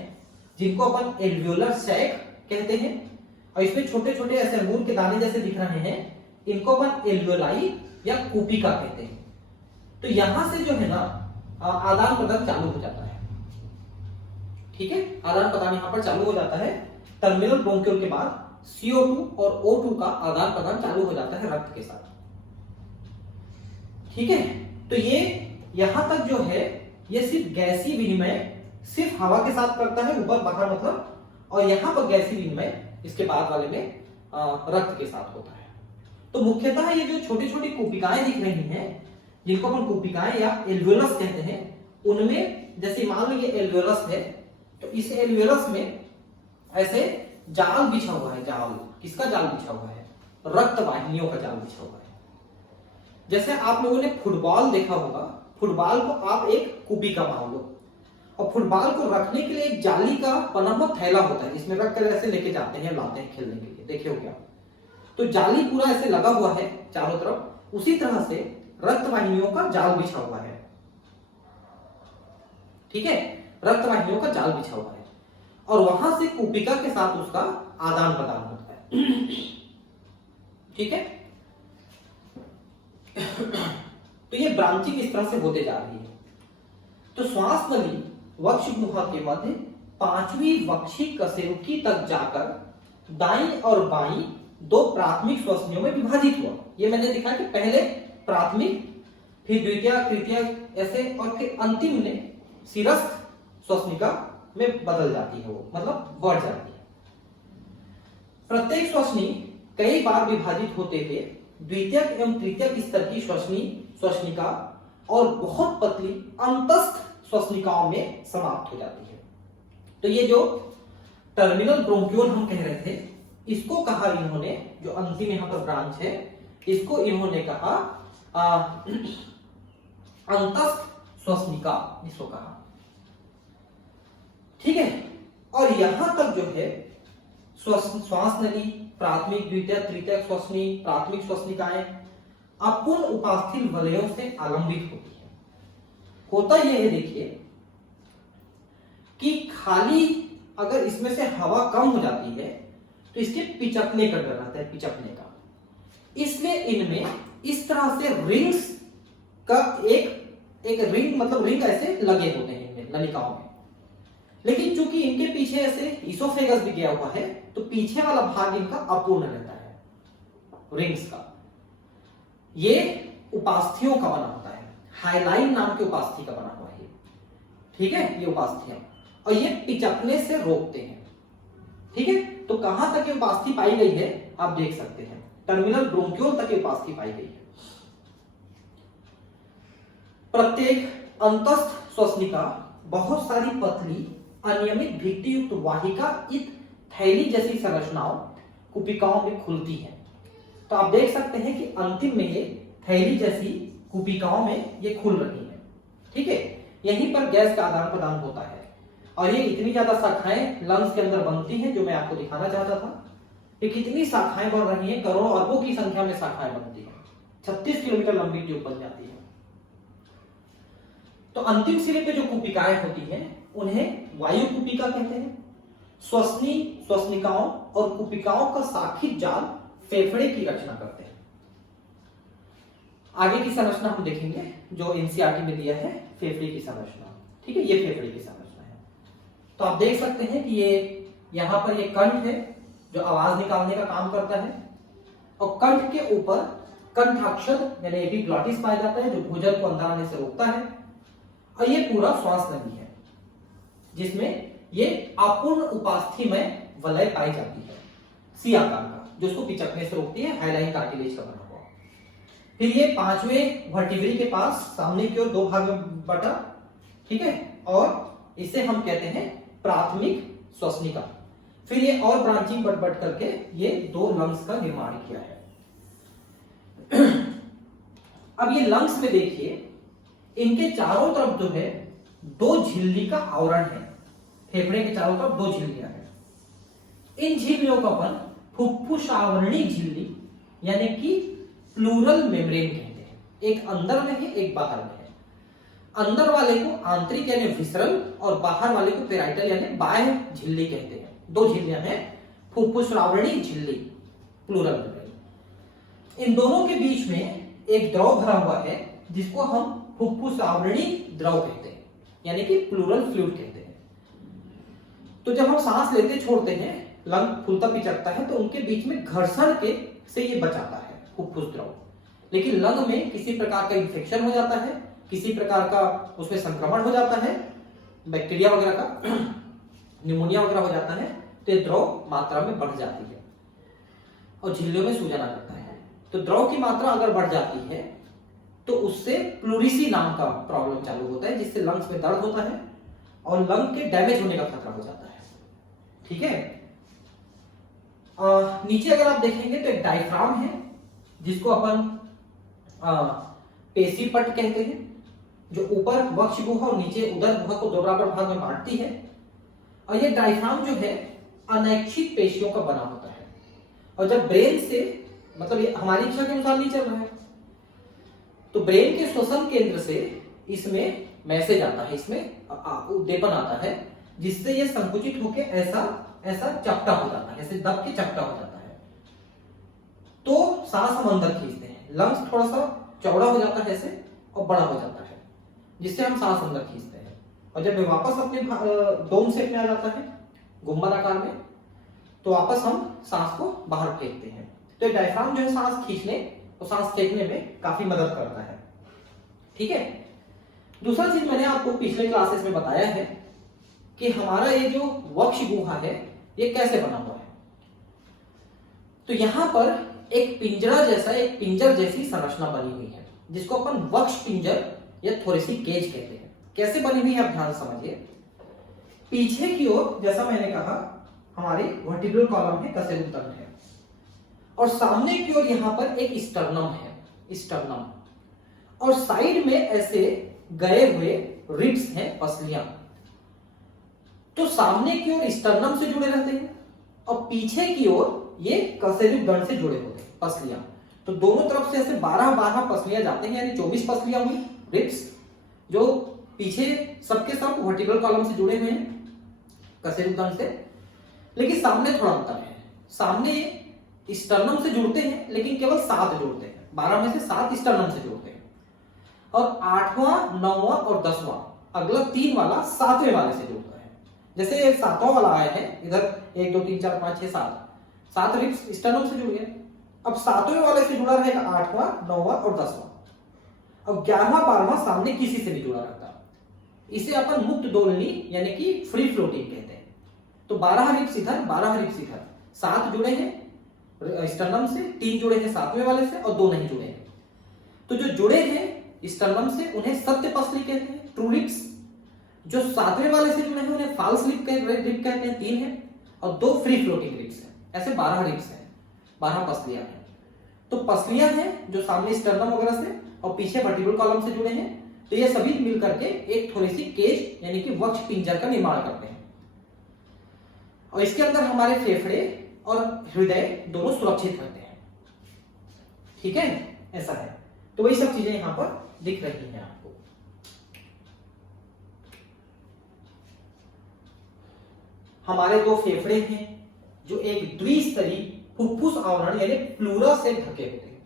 जिनको अपन एल्वियोलर सैक कहते हैं, और इसमें छोटे छोटे ऐसे अंगूर के दाने जैसे दिख रहे हैं, इनको अपन एल्वियोलाई या कूपिका कहते हैं। तो यहां से जो है ना आदान प्रदान चालू हो जाता है, ठीक है। आदान प्रदान यहां पर चालू हो जाता है। टर्मिनल ब्रोंक्यूल के बाद CO2 और O2 का आदान प्रदान चालू हो जाता है रक्त के साथ, ठीक है। तो ये यहां तक जो है ये सिर्फ गैसीय विनिमय सिर्फ हवा के साथ करता है, ऊपर बाहर मतलब, और यहां पर गैसीय विनिमय इसके बाद वाले में रक्त के साथ होता है। तो मुख्यतः ये जो छोटी छोटी कूपिकाएं दिख रही हैं, जिनको अपन कूपिकाएं या एल्वियोलस कहते हैं, उनमें जैसे मान लो ये एल्वियोलस है, तो इस एल्वियोलस में ऐसे जाल बिछा हुआ है। जाल किसका जाल बिछा हुआ है? रक्त वाहिनियों का जाल बिछा हुआ है। जैसे आप लोगों ने फुटबॉल देखा होगा, फुटबॉल को आप एक कूपिका मान लो, और फुटबॉल को रखने के लिए एक जाली का बना हुआ थैला होता है, जिसमें रख कर ऐसे लेके जाते हैं, लाते हैं खेलने के लिए, देखे हो क्या? तो जाली पूरा ऐसे लगा हुआ है चारों तरफ, उसी तरह से रक्त वाहिनियों का जाल बिछा हुआ है, ठीक है। रक्त वाहिनियों का जाल बिछा हुआ है और वहां से कूपिका के साथ उसका आदान प्रदान होता है, ठीक है। तो ये ब्रांचिंग इस तरह से होते जा रही है। तो श्वास नली वक्ष गुहा के मध्य 5वीं वक्षी कशेरुकी तक जाकर दाईं और बाईं 2 प्राथमिक श्वसनियों में विभाजित हुआ। ये मैंने दिखा कि पहले प्राथमिक, फिर द्वितीय, तृतीय ऐसे, और फिर अंतिम में सिरस्थ श्वसनिका में बदल जाती है, वो मतलब बढ़ जाती है। प्रत्येक श्वसनी कई बार विभाजित होते हुए द्वितीयक एवं तृतीयक स्तर की श्वसनिका और बहुत पतली अंतस्थ श्वसनिकाओं में समाप्त हो जाती है। तो ये जो टर्मिनल ब्रोंक्यूल हम कह रहे थे, इसको कहा इन्होंने, जो अंतिम यहां पर ब्रांच है, इसको इन्होंने कहा अंतस्थ श्वसनिका, इसको कहा, ठीक है। और यहां तक जो है श्वास नली, प्राथमिक, द्वितीयक, तृतीयक श्वसनी, प्राथमिक श्वसनिकाएं अपूर्ण उपास्थि वलयों से आलंबित होती है। होता यह है देखिए कि खाली अगर इसमें से हवा कम हो जाती है तो इसके पिचकने का डर रहता है, पिचकने का। इसलिए इनमें इस तरह से रिंग्स का एक रिंग, मतलब रिंग ऐसे लगे होते हैं इनमें नलिकाओं में। लेकिन चूंकि इनके पीछे ऐसे इसोफेगस भी गया हुआ है तो पीछे वाला भाग इनका अपूर्ण रहता है रिंग्स का। ये उपास्थियों का बना होता है, हाइलाइन नाम के उपास्थि का बना हुआ है, ठीक है, ये उपास्थियां, और ये पिचकने से रोकते हैं। ठीक है, तो कहां तक ये उपास्थि पाई गई है आप देख सकते हैं, टर्मिनल ब्रोंक्यूल तक ये उपास्थि पाई गई है। प्रत्येक अंतस्थ श्वसनिका बहुत सारी पतली अनियमित भित्ति युक्त वाहिका इत थैली जैसी संरचनाओं कुपिकाओं में खुलती है। तो आप देख सकते हैं कि अंतिम में ये थैली जैसी कुपिकाओं में ये खुल रही है। ठीक है, यहीं पर गैस का आदान प्रदान होता है और ये इतनी ज्यादा शाखाएं लंग्स के अंदर बनती हैं, जो मैं आपको दिखाना चाहता था कि कितनी शाखाएं बन रही हैं, करोड़ों अरबों की संख्या में शाखाएं बनती हैं, 36 किलोमीटर लंबी ट्यूब बन जाती है। तो अंतिम सिरे पे जो कुपिकाएं होती हैं उन्हें वायु कुपिका कहते हैं। श्वसनी श्वसनिकाओं और कुपिकाओं का शाखित जाल फेफड़े की रचना करते हैं। आगे की संरचना हम देखेंगे जो एनसीईआरटी में दिया है, फेफड़े की संरचना। ठीक है, ये फेफड़े की संरचना है। तो आप देख सकते हैं कि ये यहां पर ये कंठ है जो आवाज निकालने का काम करता है, और कंठ के ऊपर कंठाक्षर यानी एपिग्लॉटिस पाया जाता है जो भूजल को अंदर आने से रोकता है, और ये पूरा श्वास नली है जिसमें ये अपूर्ण उपास्थि में वलय पाई जाती है, सी आकार का, जो उसको पिचकने से रोकती है, हाइलाइन कार्टिलेज का बना हुआ। फिर ये पांचवें वर्टिब्री के पास सामने की ओर दो भाग में बटा, ठीक है, और इसे हम कहते हैं प्राथमिक श्वसनिका। फिर ये और ब्रांचिंग बट बट करके ये दो लंग्स का निर्माण किया है। अब ये लंग्स में देखिए, इनके चारों तरफ जो है दो झिल्ली का आवरण है, फेफड़े के चारों तरफ दो झिल्लियां हैं। इन झिल्लियों को अपन फुफ्फुस आवरणी झिल्ली यानी कि प्लूरल मेम्ब्रेन कहते हैं। एक अंदर में है, एक बाहर में है। अंदर वाले को आंतरिक यानी विसरल और बाहर वाले को पेराइटल यानी बाह्य झिल्ली कहते हैं। दो झिल्लियां हैं, फुफ्फुस आवरणी झिल्ली, प्लूरल मेम्ब्रेन। इन दोनों के बीच में एक द्रव भरा हुआ है जिसको हम फुफ्फुस आवरणी द्रव कहते हैं, यानी कि प्लूरल फ्लूइड कहते हैं। तो जब हम सांस लेते छोड़ते हैं, लंग फूलता पिचकता है, तो उनके बीच में घर्षण के से ये बचाता है फुफ्फुस द्रव। लेकिन लंग में किसी प्रकार का इंफेक्शन हो जाता है, किसी प्रकार का उसमें संक्रमण हो जाता है, बैक्टीरिया वगैरह का, निमोनिया वगैरह हो जाता है, तो ये द्रव मात्रा में बढ़ जाती है और झिल्लियों में सूजन आ जाता है। तो द्रव की मात्रा अगर बढ़ जाती है तो उससे प्लूरिसी नाम का प्रॉब्लम चालू होता है, जिससे लंग्स में दर्द होता है और लंग के डैमेज होने का खतरा हो जाता है। ठीक है, नीचे अगर आप देखेंगे तो एक डायफ्राम है जिसको अपन पेशीपट कहते हैं, जो ऊपर वक्ष गुहा और नीचे उदर गुहा को दो बराबर भाग में बांटती है। और ये डायफ्राम जो है अनैच्छिक पेशियों का बना होता है, और जब ब्रेन से, मतलब ये हमारी इच्छा के अनुसार नहीं चल रहा है, तो ब्रेन के श्वसन केंद्र से इसमें मैसेज आता है, इसमें उद्दीपन आता है, जिससे ये संकुचित होकर ऐसा चपटा हो जाता है, ऐसे दब के चपटा हो जाता है। तो सांस हम अंदर खींचते हैं, लंग्स थोड़ा सा चौड़ा हो जाता है ऐसे और बड़ा हो जाता है, जिससे हम सांस अंदर खींचते हैं। और जब वापस अपने डोम शेप में आ जाता है, गुंबद आकार में, तो वापस हम सांस को बाहर फेंकते हैं। तो डायफ्राम जो है सांस खींचने और सांस फेंकने में काफी मदद करता है। ठीक है, दूसरा चीज मैंने आपको पिछले क्लासेस में बताया है कि हमारा ये जो वक्ष गुहा है ये कैसे बना हुआ है। तो यहां पर एक पिंजर जैसी संरचना बनी हुई है, जिसको अपन वक्ष पिंजर या थोरेसिक केज कहते हैं। कैसे बनी हुई है आप ध्यान समझिए। पीछे की ओर, जैसा मैंने कहा, हमारी वर्टिब्रल कॉलम है, कशेरुतंत्र है, और सामने की ओर यहां पर एक स्टर्नम है, स्टर्नम, और साइड में ऐसे गए हुए रिब्स हैं, पसलियां। तो सामने की ओर स्टर्नम से जुड़े रहते हैं और पीछे की ओर ये कशेरुक दंड से जुड़े होते हैं पसलियां। तो दोनों तरफ से ऐसे 12-12 पसलियां जाते हैं, यानी 24 पसलियां हुई रिब्स, जो पीछे सबके सब वर्टिकल कॉलम से जुड़े हुए हैं कशेरुक दंड से। लेकिन सामने थोड़ा अंतर है, सामने स्टर्नम से जुड़ते हैं लेकिन केवल 7 जुड़ते हैं, 12 में से 7 स्टर्नम से जुड़ते हैं, और 8वां 9वां और 10वां अगला 3 वाला 7वें वाले से जुड़ता है। जैसे 7वां वाला आया है इधर 1 2 3 4 5 6 7 रिब्स स्टर्नम से जुड़ गए। अब 7वें वाले से जुड़ा रहेगा 8वां 9वां और 10वां। अब 11वां 12वां सामने किसी से नहीं जुड़ा रहता, इसे अपन मुक्त दोलनी यानी कि फ्री फ्लोटिंग कहते हैं। तो 12 रिब्स इधर 12 रिब्स इधर, 7 जुड़े हैं स्टर्नम से, 3 जुड़े हैं 7वें वाले से और 2 नहीं जुड़े हैं। तो जो जुड़े हैं स्टर्नम से उन्हें सत्य पसली कहते हैं, ट्रू रिब्स। जो 7वें वाले से जुड़े हैं उन्हें फॉल्स रिब कहते हैं, 3 है, और 2 फ्री फ्लोटिंग रिब्स हैं। ऐसे 12 रिब्स हैं, 12 पसलियां हैं। तो पसलियां हैं जो सामने स्टर्नम वगैरह से और पीछे वर्टिकल कॉलम से जुड़े हैं। तो ये सभी मिल करके एक थोड़ी सी केज यानी कि वक्ष पिंजर का निर्माण करते हैं, और इसके अंदर हमारे फेफड़े और हृदय दोनों सुरक्षित रहते हैं। ठीक है, ऐसा है। तो वही सब चीजें यहां पर दिख रही हैं आपको। हमारे 2 फेफड़े हैं जो एक द्विस्तरीय फुफ्फुस आवरण यानी प्लूरा से ढके होते हैं,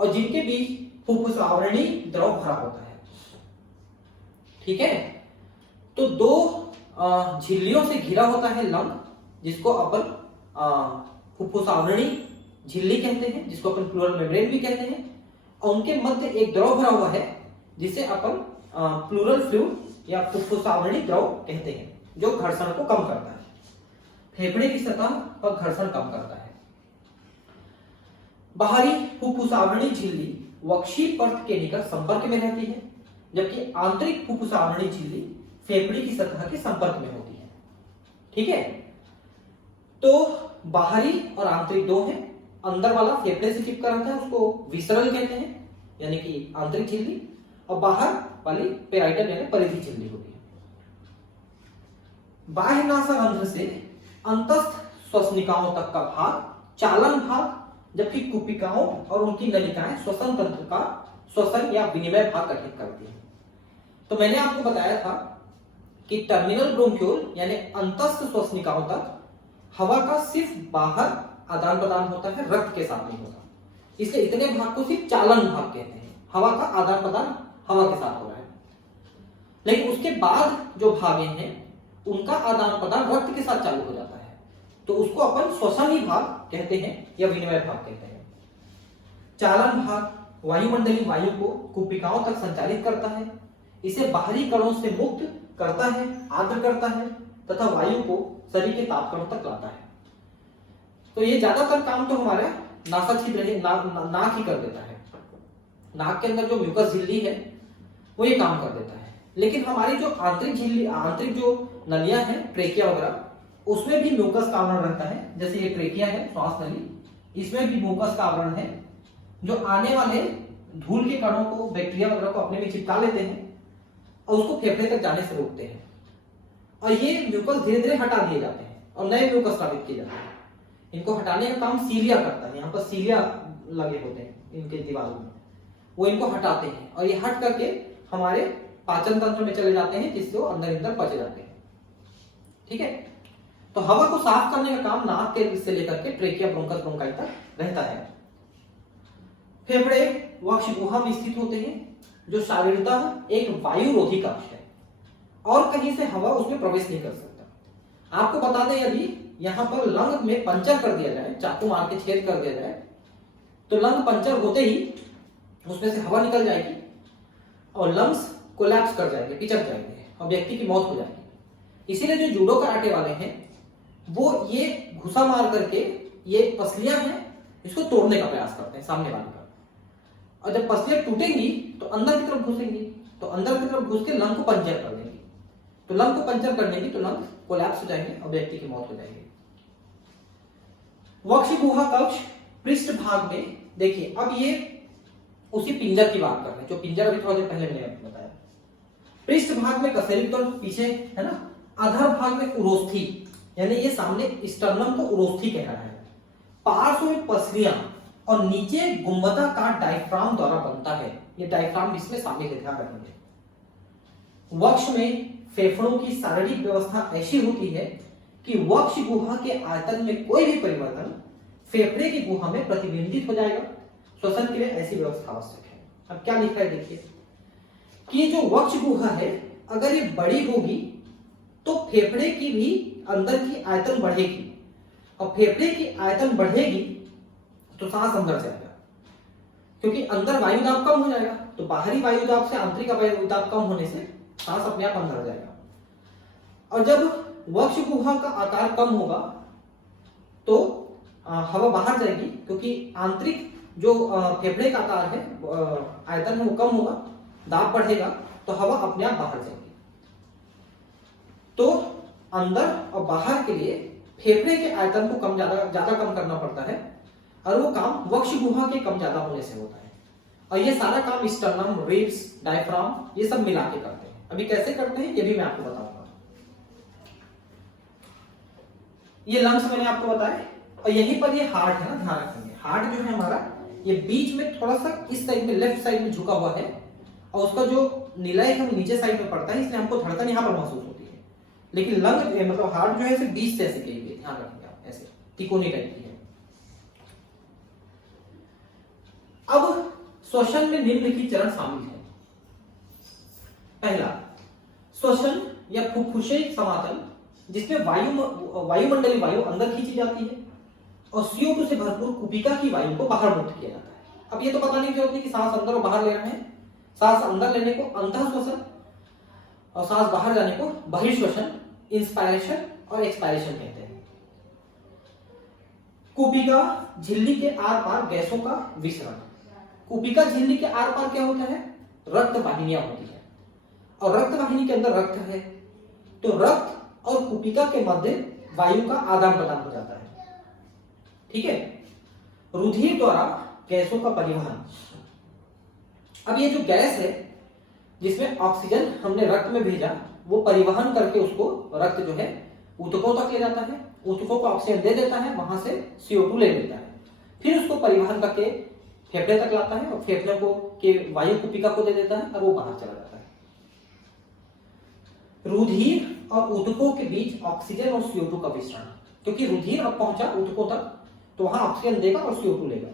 और जिनके बीच फुफ्फुस आवरणी द्रव भरा होता है। ठीक है, तो 2 झिल्लियों से घिरा होता है लंग, जिसको अपन फुफ्फुस आवरणी झिल्ली कहते हैं, जिसको अपन प्लूरल मेम्ब्रेन भी कहते हैं, और उनके मध्य एक द्रव भरा हुआ है जिसे अपन प्लूरल फ्लूइड या फुफ्फुस आवरणी द्रव कहते हैं, जो घर्षण को कम करता है, फेफड़े की सतह पर घर्षण कम करता है। बाहरी फुफ्फुस आवरणी झिल्ली वक्षीय पर्त के निकट संपर्क में रहती है, जबकि आंतरिक फुफ्फुस आवरणी झिल्ली फेफड़े की सतह के संपर्क में होती है। ठीक है, तो बाहरी और आंतरिक 2 हैं। अंदर वाला फेफड़े से चिपका रहता है, उसको विसरल कहते हैं यानी कि आंतरिक झिल्ली, और बाहर वाली पेराइटल यानी परिधि झिल्ली होती है। बाह्य नासारंध्र से अंतस्थ श्वसनिकाओं तक का भाग चालन भाग, जबकि कुपिकाओं और उनकी नलिकाएं श्वसन तंत्र का श्वसन या विनिमय भाग गठित करती हैं। तो मैंने आपको बताया था कि टर्मिनल ब्रोंक्यूल यानी अंतस्थ श्वसनिकाओं तक हवा का सिर्फ बाहर आदान प्रदान होता है, रक्त के साथ नहीं होता, इसलिए इतने भाग को सिर्फ चालन भाग कहते हैं। हवा का आदान प्रदान हवा के साथ हो रहा है, लेकिन उसके बाद जो भागे हैं उनका आदान प्रदान रक्त के साथ चालू हो जाता है, तो उसको अपन श्वसनी भाग कहते हैं या विनिमय भाग कहते हैं। चालन भाग वायुमंडलीय वायु को कुपिकाओं तक संचालित करता है, इसे बाहरी कणों से मुक्त करता है, आर्द्र करता है तथा वायु को शरीर के तापकणों तक लाता है। तो ये ज्यादातर काम तो हमारा नासा छिद्र नाक ही कर देता है। नाक के अंदर जो म्यूकस झिल्ली है वो ये काम कर देता है, लेकिन हमारी जो आंतरिक झिल्ली, आंतरिक जो नलियां हैं ट्रेकिया वगैरह, उसमें भी म्यूकस का आवरण रहता है। जैसे ये ट्रेकिया है, श्वास नली, इसमें भी म्यूकस का आवरण है, जो आने वाले धूल के कणों को, बैक्टीरिया वगैरह को अपने में चिपका लेते हैं और उसको फेफड़े तक जाने से रोकते हैं, और ये म्यूकस धीरे धीरे हटा दिए जाते हैं और नए म्यूकस स्थापित किए जाते हैं। इनको हटाने का काम सीलिया करता है, यहाँ पर सीलिया लगे होते हैं इनके दीवारों में, वो इनको हटाते हैं और ये हट करके हमारे पाचन तंत्र में चले जाते हैं, जिससे वो अंदर अंदर पच जाते हैं। ठीक है, तो हवा को साफ करने का काम नाक के से लेकर के ट्रेकिया, ब्रोंकस, ब्रोंकाई तक रहता है। फेफड़े वक्ष गुहा में स्थित होते हैं, जो शारीरतः एक वायुरोधी कक्ष है और कहीं से हवा उसमें प्रवेश नहीं कर सकता। आपको बता दें, यदि यहां पर लंग में पंचर कर दिया जाए, चाकू मार के छेद कर दिया जाए, तो लंग पंचर होते ही उसमें से हवा निकल जाएगी और लंग्स कोलैप्स कर जाएंगे, पिचक जाएंगे और व्यक्ति की मौत हो जाएगी। इसीलिए जो जूडो कराटे वाले हैं वो ये घुसा मार करके, ये पसलियां हैं, इसको तोड़ने का प्रयास करते हैं सामने वाले का, और जब पसलियां टूटेंगी तो अंदर की तरफ घुसेंगी, तो अंदर की तरफ घुस के लंग को पंचर कर देंगी, तो लंग को पंचर करने की तो लंग कोलैप्स हो जाएंगे और व्यक्ति की मौत हो जाएगी। वक्ष गुहा कक्ष पृष्ठ भाग में देखिए, अब ये उसी पिंजर की बात कर रहे हैं जो पिंजर अभी थोड़ी देर पहले मैंने बताया। पृष्ठ भाग में कशेरुक दंड पीछे है ना, अधर भाग में उरोस्थी यानी ये सामने स्टर्नम को उरोस्थी कह रहा है। पार्श्व में पसलियां और नीचे गुंबदाकार डायफ्राम द्वारा बनता है। ये डायफ्राम इसमें शामिल है, ध्यान रखेंगे। वक्ष में फेफड़ों की शारीरिक व्यवस्था ऐसी होती है कि वक्ष गुहा के आयतन में कोई भी परिवर्तन फेफड़े की गुहा में प्रतिबिंबित हो जाएगा। श्वसन के लिए ऐसी व्यवस्था आवश्यक है। अब क्या लिखा है देखिए कि जो वक्ष गुहा है अगर ये बड़ी होगी तो फेफड़े की भी अंदर की आयतन बढ़ेगी, और फेफड़े की आयतन बढ़ेगी तो सांस अंदर जाएगा, क्योंकि अंदर वायु दाब कम हो जाएगा, तो बाहरी वायु दाब से आंतरिक वायु दाब कम होने से सांस अपने आप अंदर जाएगा। और जब वक्ष गुहा का आकार कम होगा तो हवा बाहर जाएगी, क्योंकि आंतरिक जो फेफड़े का आकार है आयतन में वो कम होगा, दाब बढ़ेगा तो हवा अपने आप बाहर जाएगी। तो अंदर और बाहर के लिए फेफड़े के आयतन को कम ज्यादा कम करना पड़ता है, और वो काम वक्ष गुहा के कम ज्यादा होने से होता है। और ये सारा काम स्टर्नम, रिब्स, डायफ्राम ये सब मिला के करते हैं। अभी कैसे करते हैं ये भी मैं आपको बताऊंगा। ये लंग्स मैंने आपको बताया, और यहीं पर ये हार्ट है ना, ध्यान रखेंगे। हार्ट जो है हमारा ये बीच में थोड़ा सा इस साइड में, लेफ्ट साइड में झुका हुआ है, और उसका जो निलय है वो नीचे साइड में पड़ता है, इसलिए हमको धड़कन यहाँ पर महसूस होती है। लेकिन लंग मतलब हार्ट जो है सिर्फ बीच से ऐसे कही हुई है, ध्यान रखेंगे आप, ऐसे तिकोनी टाइप की है। अब श्वसन में निम्नलिखित चरण शामिल है। पहला, श्वसन या फुफ्फुसे समातल, जिसमें वायुमंडलीय वायु अंदर खींची जाती है और CO2 से भरपूर कुपिका की वायु को बाहर मुक्त किया जाता है। अब ये तो बताने की जरूरत नहीं कि सांस अंदर और बाहर ले रहे हैं। सांस अंदर लेने को अंतः श्वसन और सांस बाहर जाने को बहिर्श्वसन, इंस्पायरेशन और एक्सपायरेशन कहते हैं। कुपिका झिल्ली के आर पार गैसों का विसरण। कुपिका झिल्ली के आर पार क्या होता है? रक्त वाहिनियां होती है, और रक्त वाहिनी के अंदर रक्त है, तो रक्त और कुपिका के मध्य वायु का आदान प्रदान हो जाता है। ठीक है। रुधिर द्वारा गैसों का परिवहन। अब ये जो गैस है जिसमें ऑक्सीजन हमने रक्त में भेजा, वो परिवहन करके उसको रक्त जो है ऊतकों तक ले जाता है, ऊतकों को ऑक्सीजन दे देता है, वहां से CO2 ले लेता है, फिर उसको परिवहन करके फेफड़े तक लाता है, और फेफड़े को के वायु कुपिका को दे देता है, और वो बाहर चला जाता है। रुधिर और ऊतकों के बीच ऑक्सीजन और CO2 का मिश्रण, क्योंकि रुधिर अब पहुंचा ऊतकों तक तो वहां ऑक्सीजन देगा और CO2 लेगा।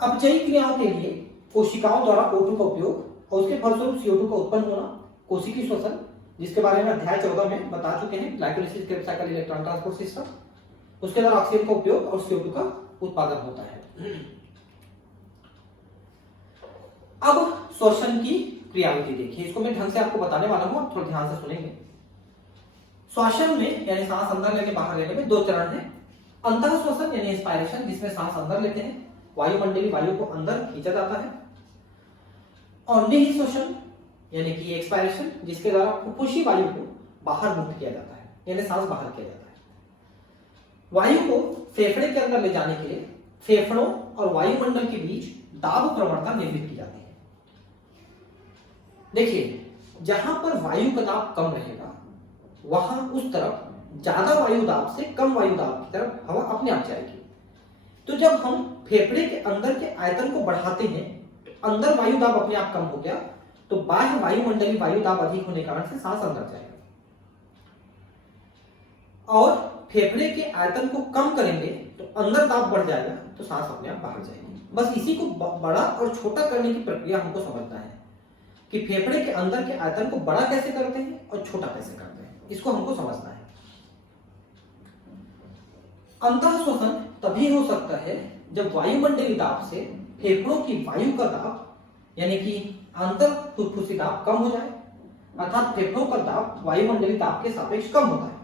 अपचयी क्रियाओं के लिए कोशिकाओं द्वारा O2 का उपयोग और उसके फलस्वरूप CO2 का उत्पन्न होना, कोशिकीय श्वसन, जिसके बारे में अध्याय 14 में बता चुके हैं, glycolysis Krebs cycle electron transport system, उसके द्वारा ऑक्सीजन का उपयोग और CO2 का उत्पादन होता है। अब श्वसन की क्रियाविधि देखिए, इसको मैं ढंग से आपको बताने वाला हूं, आप थोड़ा ध्यान से सुनेंगे। श्वसन में यानी सांस अंदर लेके बाहर लेने में दो चरण है। अंतः श्वसन यानी इंस्पायरेशन, जिसमें सांस अंदर लेते हैं, वायुमंडलीय वायु को अंदर खींचा जाता है, और निहि श्वसन यानी कि एक्सपायरेशन, जिसके द्वारा फुफ्फुसी वायु को बाहर मुक्त किया जाता है, यानी सांस बाहर किया जाता है। वायु को फेफड़े के अंदर ले जाने के लिए फेफड़ों और वायुमंडल के बीच दाब प्रवणता निर्मित की जाती है। देखिए, जहां पर वायु का दाब कम रहेगा वहां उस तरफ ज्यादा वायु दाब से कम वायु दाब की तरफ हवा अपने आप जाएगी। तो जब हम फेफड़े के अंदर के आयतन को बढ़ाते हैं तो अंदर वायु दाब अपने आप कम हो गया, तो बाह्य वायुमंडलीय वायु दाब अधिक होने के कारण से सांस अंदर जाएगा, और फेफड़े के आयतन को कम करेंगे तो अंदर दाब बढ़ जाएगा, तो सांस अपने आप बाहर जाएगी। बस इसी को बड़ा और छोटा करने की प्रक्रिया हमको समझना है कि फेफड़े के अंदर के आयतन को बड़ा कैसे करते हैं और छोटा कैसे करते हैं, इसको हमको समझना है। अंतः श्वसन तभी हो सकता है जब वायुमंडलीय दाब से फेफड़ों की वायु का दाब यानी कि आंतर फुफ्फुसी दाब कम हो जाए, अर्थात फेफड़ों का दाब वायुमंडलीय दाब के सापेक्ष कम होता है।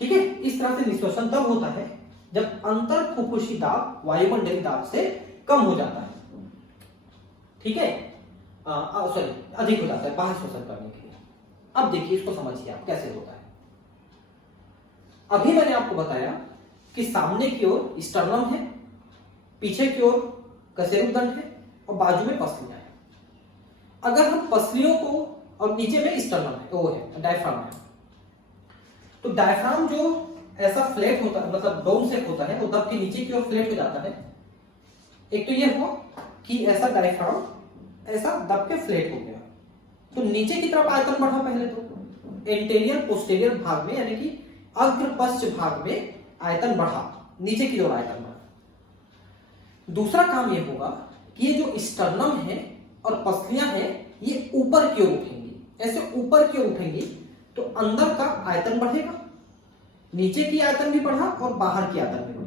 ठीक है। इस तरह से निश्वसन तब होता है जब अंतर फुफ्फुसी दाब वायुमंडलीय दाब से कम हो जाता है। ठीक है, सॉरी, अधिक हो जाता है बाहर श्वसन करने के लिए। अब देखिए, इसको समझिए आप कैसे होता है। अभी मैंने आपको बताया कि सामने की ओर स्टर्नम है, पीछे की ओर कशेरुकदंड है, और बाजू में पसलियां हैं। अगर हम पसलियों को, और नीचे में स्टर्नम है, वो है डायफ्राम है, तो डायफ्राम जो ऐसा फ्लैट होता है, मतलब डोम शेप होता है, वो दब के नीचे की ओर फ्लैट हो जाता है। एक तो ये हुआ कि ऐसा डायफ्राम ऐसा दब के फ्लैट हो गया, तो नीचे की तरफ आयतन बढ़ा पहले तो एंटेरियर पोस्टेरियर भाग में, यानी कि अग्र पश्च भाग में आयतन बढ़ा, नीचे की ओर आयतन बढ़ा। दूसरा काम ये होगा कि ये जो स्टर्नम है और पसलियां हैं ये ऊपर की ओर उठेंगी, ऐसे ऊपर की ओर उठेंगी, तो अंदर का आयतन बढ़ेगा, नीचे की आयतन भी बढ़ा और बाहर की आयतन भी बढ़ी,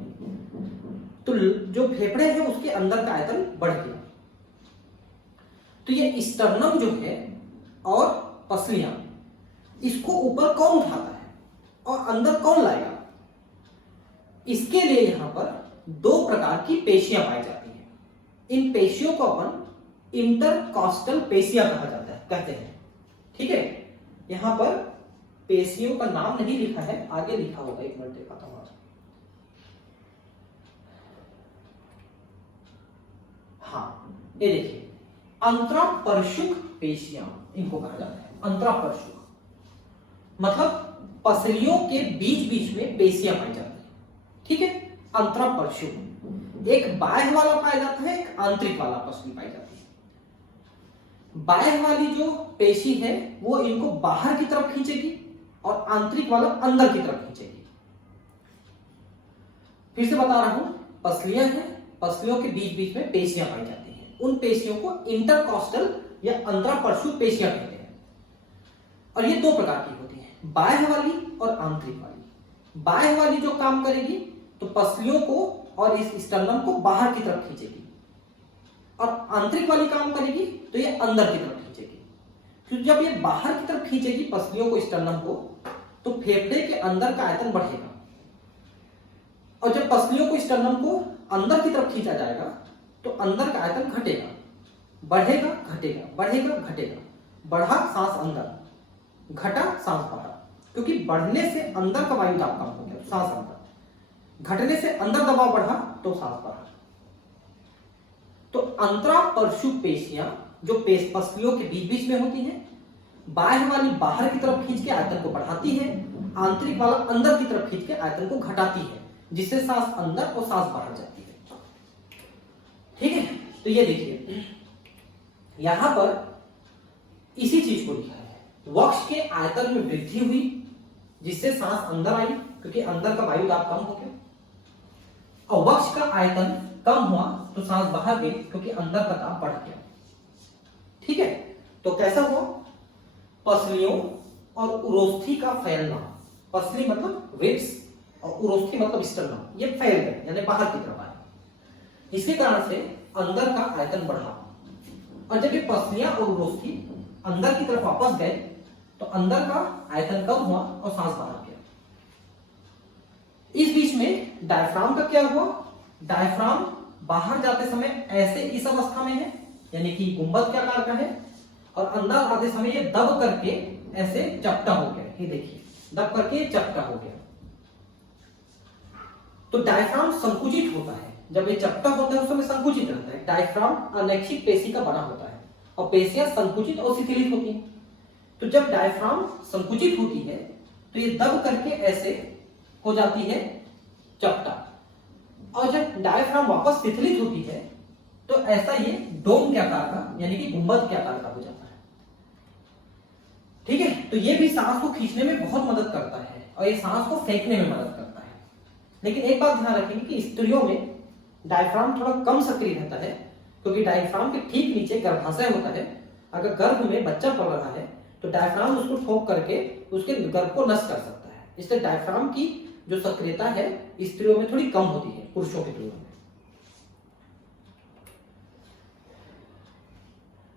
तो जो फेफड़े हैं उसके अंदर का आयतन बढ़ गया। तो ये स्टर्नम जो है और पसलियां, इसको ऊपर कौन उठाता है और अंदर कौन लाएगा? इसके लिए यहां पर दो प्रकार की पेशियां पाई जाती हैं। इन पेशियों को अपन इंटरकॉस्टल पेशियां कहा जाता है, कहते हैं। ठीक है, यहां पर पेशियों का नाम नहीं लिखा है, आगे लिखा होगा, एक मिनट दिखाता हूं। हाँ, ये देखिए अंतरापरशुक पेशियां इनको कहा जाता है। अंतरापरशुक मतलब पसलियों के बीच बीच में पेशियां पाई जाती है। ठीक है, अंतरापरशुक एक बाह्य वाला पाया जाता है, एक आंतरिक वाला पसली पाई जाती है। बाह्य वाली जो पेशी है वो इनको बाहर की तरफ खींचेगी और आंतरिक वाला अंदर की तरफ खींचेगी। फिर से बता रहा हूं, पसलियां हैं, पसलियों के बीच बीच में पेशियां पाई जाती हैं, उन पेशियों को इंटरकॉस्टल या अंतरापरशुक पेशियां कहते हैं। और ये दो प्रकार की होती हैं, बाह्य वाली और आंतरिक वाली। बाह्य वाली जो काम करेगी तो पसलियों को और इस स्टर्नम को बाहर की तरफ खींचेगी, और आंतरिक वाली काम करेगी तो ये अंदर की तरफ खींचेगी। क्योंकि जब ये बाहर की तरफ खींचेगी पसलियों को, स्टर्नम को, तो फेफड़े के अंदर का आयतन बढ़ेगा, और जब पसलियों को, स्टर्नम को अंदर की तरफ खींचा जाएगा तो अंदर का आयतन घटेगा, बढ़ेगा घटेगा, बढ़ेगा घटेगा, बढ़ा सांस अंदर, घटा सांस बाहर, क्योंकि बढ़ने से अंदर का वायु दाब कम हो गया, सांस अंदर, घटने से अंदर दबाव बढ़ा तो सांस बाहर। तो अंतरापरशुक पेशियां जो पसलियों के बीच बीच में होती हैं, बाह्य वाली बाहर की तरफ खींच के आयतन को बढ़ाती है, आंतरिक वाला अंदर की तरफ खींच के आयतन को घटाती है, जिससे सांस अंदर और सांस बाहर जाती है। ठीक है, तो ये देखिए यहां पर इसी चीज को लिखा है, वक्ष के आयतन में वृद्धि हुई जिससे सांस अंदर आई, क्योंकि अंदर का वायु दाब कम हो गया, और वक्ष का आयतन कम हुआ तो सांस बाहर गई, क्योंकि अंदर का दाब बढ़ गया। ठीक है, तो कैसा हुआ? पसलियों और उरोस्थी का फैलना, पसली मतलब रिब्स और उरोस्थी मतलब स्टर्नम, ये फैल गए यानी बाहर की तरफ आए, इसके कारण से अंदर का आयतन बढ़ा, और जब ये पसलियां और उरोस्थी अंदर की तरफ वापस गए तो अंदर का आयतन कम हुआ और सांस बाहर गया। इस बीच में डायफ्राम का क्या हुआ? डायफ्राम बाहर जाते समय ऐसे इस अवस्था में है, यानी कि गुंबद के आकार का है, और अंदर आते समय ये दब करके ऐसे चपटा हो गया। ये देखिए दब करके चपटा हो गया। तो डायफ्राम संकुचित होता है, जब ये चपटा होता है उस समय संकुचित रहता है। डायफ्राम अनैच्छिक पेशी का बना होता है और पेशियां संकुचित और शिथिलित होती हैं। तो जब डायफ्राम संकुचित होती है तो ये दब करके ऐसे हो जाती है चपटा, और जब डायफ्राम वापस शिथिलित होती है तो ऐसा ये डोम के आकार का यानी कि गुंबद के आकार का हो जाता है। ठीक है, तो ये भी सांस को खींचने में बहुत मदद करता है और ये सांस को फेंकने में मदद करता है। लेकिन एक बात ध्यान रखेंगे कि स्त्रियों में डायफ्राम थोड़ा कम सक्रिय रहता है, क्योंकि डायफ्राम के ठीक नीचे गर्भाशय होता है। अगर गर्भ में बच्चा पड़ रहा है तो डायफ्राम उसको ठोक करके उसके गर्भ को नष्ट कर सकता है। इसलिए डायफ्राम की जो सक्रियता है स्त्रियों में थोड़ी कम होती है पुरुषों की तुलना में।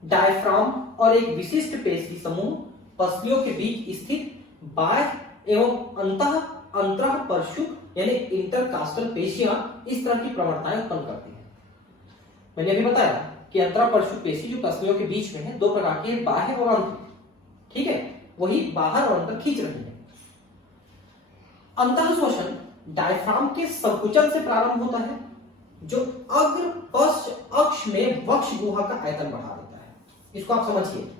डायफ्राम और एक विशिष्ट पेशी समूह पसलियों के बीच स्थित बाह्य एवं अंतःपरशुक यानी इंटरकास्टल पेशियां इस तरह की प्रवणताएं उत्पन्न करती हैं। मैंने अभी बताया कि अंतःपरशुक पेशी जो पसलियों के बीच में है, दो प्रकार की है, बाह्य और आंतरिक। ठीक है, वही बाहर और अंदर खींच रही है। अंतःशोषण डायफ्राम के संकुचन से प्रारंभ होता है, जो अग्र पश्च अक्ष में वक्ष गुहा का आयतन बढ़ा देता है। इसको आप समझिए,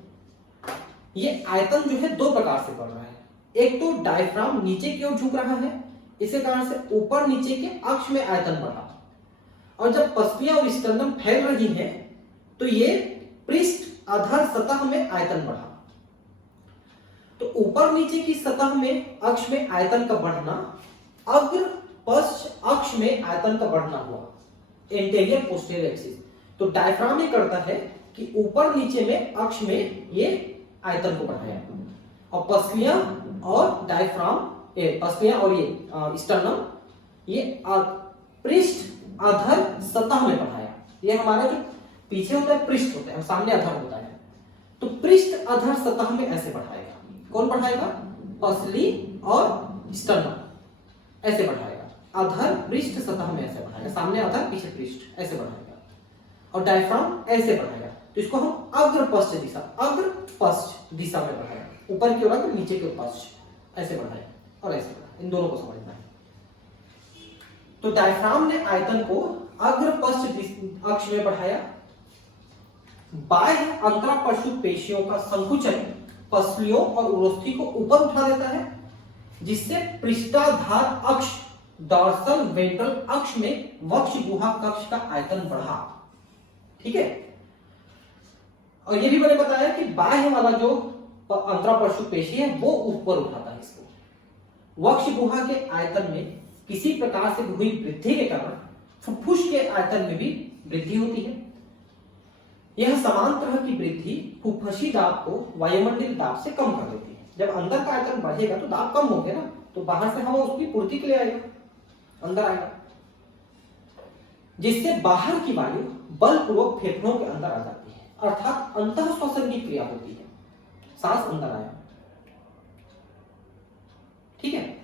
ये आयतन जो है दो प्रकार से बढ़ रहा है। एक तो डायफ्राम नीचे की ओर झुक रहा है, इसी कारण से ऊपर नीचे के अक्ष में आयतन बढ़ा, और जब पसलियां और स्टर्नम फैल रही हैं तो ये पृष्ठ अधर सतह में आयतन बढ़ा। तो ऊपर नीचे की सतह में अक्ष में आयतन का बढ़ना, अग्र पश्च अक्ष में आयतन का बढ़ना हुआ, एंटीरियर पोस्टीरियर एक्सिस। तो डायफ्राम ये करता है कि ऊपर नीचे में अक्ष में ये आयतन को बढ़ाया, और पसलियां और डायफ्राम, पसलियां और ये स्टर्नम ये पृष्ठ अधर सतह में बढ़ाया। ये हमारा जो पीछे होता है पृष्ठ होता है और सामने अधर होता है, तो पृष्ठ अधर सतह में ऐसे बढ़ाएगा। कौन बढ़ाएगा? पसली और स्टर्नम ऐसे बढ़ाएगा, अधर पृष्ठ सतह में ऐसे बढ़ाएगा, सामने अधर पीछे पृष्ठ ऐसे बढ़ाएगा, और डायफ्राम ऐसे बढ़ाएगा। तो इसको हम अग्र पश्च दिशा, अग्र पश्च दिशा में बढ़ाएगा, ऊपर की ओर अग्र, नीचे की ओर पश्च ऐसे बढ़ाएगा और ऐसे बढ़ाएगा। इन दोनों को समझना है। तो डायफ्राम ने आयतन को अग्र पश्च अक्ष में बढ़ाया। बाह्य अंतरापश्चु पेशियों का संकुचन पसलियों और उरोस्थी को ऊपर उठा देता है, जिससे पृष्ठाधार अक्ष डॉर्सल वेंट्रल अक्ष में वक्ष गुहा कक्ष का आयतन बढ़ा। ठीक है, और ये भी मैंने बताया कि बाह्य वाला जो अंतरापश्चु पेशी है वो ऊपर उठाता है इसको। वक्ष गुहा के आयतन में किसी प्रकार से हुई वृद्धि के कारण फुफ्फुस के आयतन में भी वृद्धि होती है। यह समान तरह की वृद्धि फुफ्फुसी दाब को वायुमंडलीय दाब से कम कर देती है। जब अंदर का आयतन बढ़ेगा तो दाब कम हो गया ना, तो बाहर से हवा उसकी पूर्ति के लिए आएगा, अंदर आएगा, जिससे बाहर की वायु बलपूर्वक फेफड़ों के अंदर आ जाती है, अर्थात अंतः श्वसन की क्रिया होती है, सांस अंदर आया। ठीक है,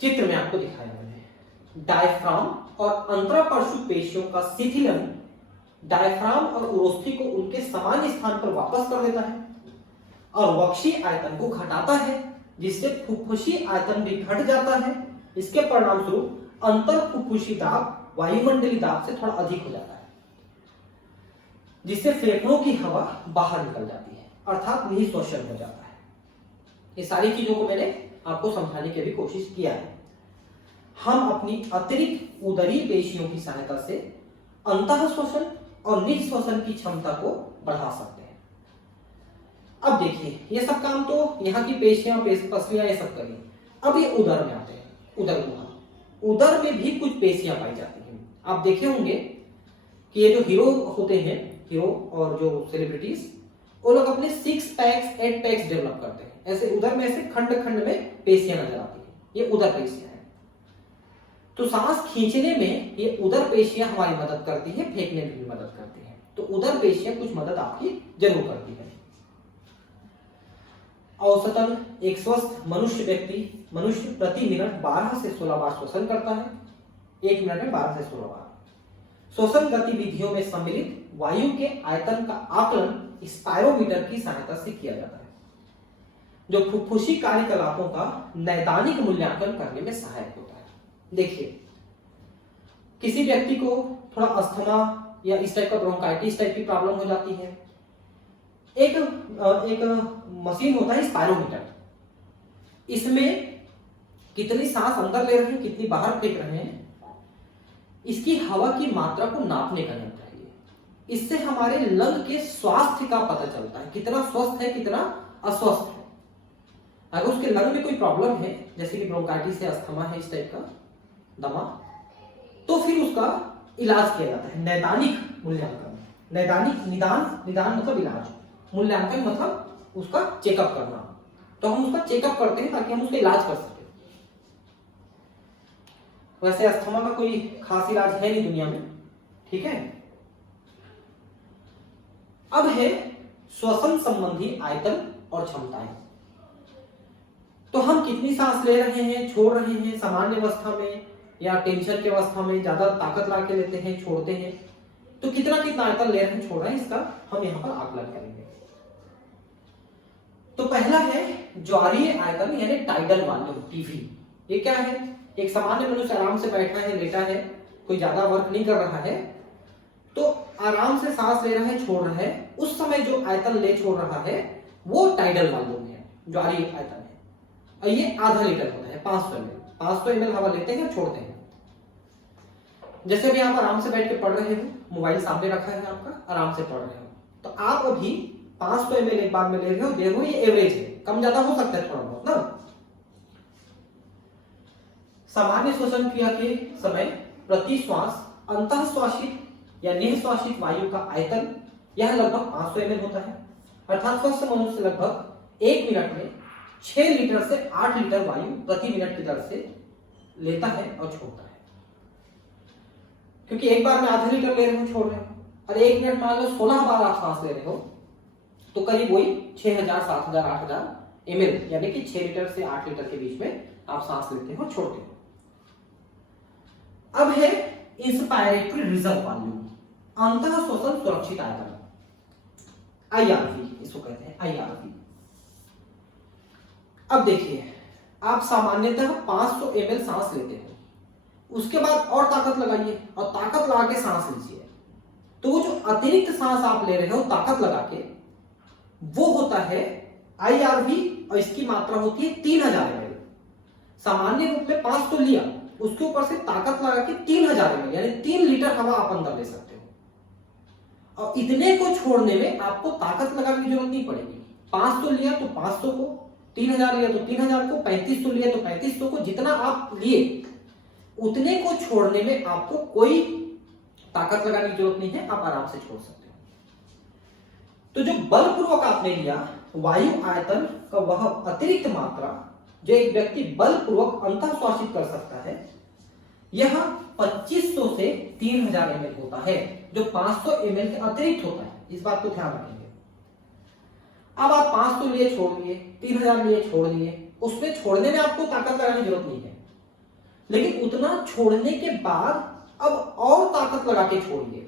चित्र में आपको दिखाया मैंने। डायफ्राम और अंतरापश्चु पेशियों का शिथिलन डायफ्राम और उरोस्थी को उनके समान स्थान पर वापस कर देता है और वक्षी आयतन को घटाता है, जिससे फुफ्फुसी आयतन भी घट जाता है। इसके परिणाम स्वरूप अंतर फुफ्फुसी दाब वायुमंडलीय दाब से थोड़ा अधिक हो जाता है, जिससे फेफड़ों की हवा बाहर निकल जाती है, अर्थात निःश्वसन हो जाता है। ये सारी चीजों को मैंने आपको समझाने की भी कोशिश किया है। हम अपनी अतिरिक्त उदरी पेशियों की सहायता से अंतः श्वसन और निःश्वसन की क्षमता को बढ़ा सकते हैं। अब देखिए, ये सब काम तो यहाँ की पेशियां, पसलियां ये सब करी। अब ये उदर में आते हैं, उदर गुहा। उदर में भी कुछ पेशियां पाई जाती हैं। आप देखे होंगे कि ये जो हीरो होते हैं, हीरो और जो सेलिब्रिटीज, वो लोग अपने 6 पैक्स 8 पैक्स डेवलप करते हैं। ऐसे उदर में ऐसे खंड खंड में पेशियां नजर आती है, ये उदर पेशियां हैं। तो सांस खींचने में ये उदर पेशियां हमारी मदद करती है, फेंकने में भी मदद करती है। तो उदर पेशियां कुछ मदद आपकी जरूर करती है। औसतन एक स्वस्थ मनुष्य प्रति मिनट 12 से 16 बार श्वसन करता है। 1 मिनट में 12 से 16 बार। श्वसन गतिविधियों में सम्मिलित वायु के आयतन का आकलन स्पायरोमीटर की सहायता से किया जाता है, जो फुफ्फुसी कार्यकलापों का नैदानिक मूल्यांकन करने में सहायक होता है। देखिए, किसी व्यक्ति को थोड़ा अस्थमा या इस टाइप का ब्रोंकाइटिस टाइप की प्रॉब्लम हो जाती है। एक मशीन होता है स्पायरोमीटर। इसमें कितनी सांस अंदर ले रहे हैं, कितनी बाहर फेंक रहे हैं, इसकी हवा की मात्रा को नापने का यंत्र है। इससे हमारे लंग के स्वास्थ्य का पता चलता है, कितना स्वस्थ है, कितना अस्वस्थ है। अगर उसके लंग में कोई प्रॉब्लम है, जैसे कि ब्रोंकाइटिस है, अस्थमा है, इस टाइप का दमा, तो फिर उसका इलाज किया जाता है। नैदानिक मूल्यांकन, नैदानिक निदान मतलब इलाज, मूल्यांकन मतलब उसका चेकअप करना। तो हम उसका चेकअप करते हैं ताकि हम उसका इलाज कर सकें। वैसे अस्थमा का कोई खास इलाज है नहीं दुनिया में, ठीक है। अब है श्वसन संबंधी आयतन और क्षमताएं। तो हम कितनी सांस ले रहे हैं, छोड़ रहे हैं, सामान्य अवस्था में या टेंशन की अवस्था में ज्यादा ताकत ला के लेते हैं, छोड़ते हैं, तो कितना कितना आयतन ले रहे हैं, छोड़ रहे हैं, इसका हम यहां पर आकलन करेंगे। तो पहला है ज्वारीय आयतन यानी टाइडल वॉल्यूम, टीवी। ये क्या है? एक सामान्य मनुष्य आराम से बैठा है, लेटा है, कोई ज्यादा वर्क नहीं कर रहा है, तो आराम से सांस ले रहा है, छोड़ रहा है, उस समय जो आयतन ले छोड़ रहा है वो टाइडल वॉल्यूम है, ज्वारीय आयतन है। और ये आधा लीटर होता है 500 ml। 500 ml हवा लेते हैं और छोड़ते हैं। जैसे अभी आप आराम से बैठ के पढ़ रहे हो, मोबाइल सामने रखा है आपका, आराम से पढ़ रहे हो, तो आप अभी 500 ml एक बार में ले रहे हो, देखो ये एवरेज है, कम ज्यादा हो सकता है थोड़ा बहुत ना। सामान्य श्वसन क्रिया के समय प्रति श्वास अंतःश्वासित या निःश्वासित वायु का आयतन यह लगभग 500 ml होता है, अर्थात स्वस्थ मनुष्य लगभग 1 मिनट में 6 लीटर से 8 लीटर वायु प्रति मिनट की दर से लेता है और छोड़ता है। क्योंकि एक बार में आधा लीटर ले रहे हो, छोड़ रहे हो, और 1 मिनट मान लो 16 बार आप सांस ले रहे हो, तो करीब वही 6000, 7000, 8000 ml यानी कि 6 लीटर से 8 लीटर के बीच में आप सांस लेते हो, छोड़ते हो। अब है इंस्पायरेटरी रिजर्व वॉल्यूम, अंतः श्वसन सुरक्षित आयतन, IRV इसको कहते हैं, IRV। अब देखिए, आप सामान्यतः 500 ml सांस लेते हो, उसके बाद और ताकत लगाइए और ताकत लगा के सांस लीजिए, तो जो अतिरिक्त सांस आप ले रहे हो ताकत लगा के, वो होता है IRV, और इसकी मात्रा होती है 3000 ml। सामान्य रूप में 500 लिया, उसके ऊपर से ताकत लगा के 3000 ml यानी 3 लीटर हवा आप अंदर ले सकते हो, और इतने को छोड़ने में आपको ताकत लगाने की जरूरत नहीं पड़ेगी। 500 लिया तो 500 को, 3000 लिया तो 3000 को, 3500 लिया तो 3500 को, जितना आप लिए उतने को छोड़ने में आपको कोई ताकत लगाने की जरूरत नहीं है, आप आराम से छोड़ सकते हो। तो जो बलपूर्वक आपने लिया वायु आयतन का वह अतिरिक्त मात्रा जो एक व्यक्ति बलपूर्वक अंतःश्वासित कर सकता है, यह 2500 से 3000 ml होता है, जो 500 ml के अतिरिक्त होता है। इस बात को ध्यान रखेंगे। अब आप 500 लिए छोड़ लिए, 3000 लिए छोड़ लिए, उसमें छोड़ने में आपको ताकत लगाने की जरूरत नहीं है, लेकिन उतना छोड़ने के बाद अब और ताकत लगा के छोड़िए,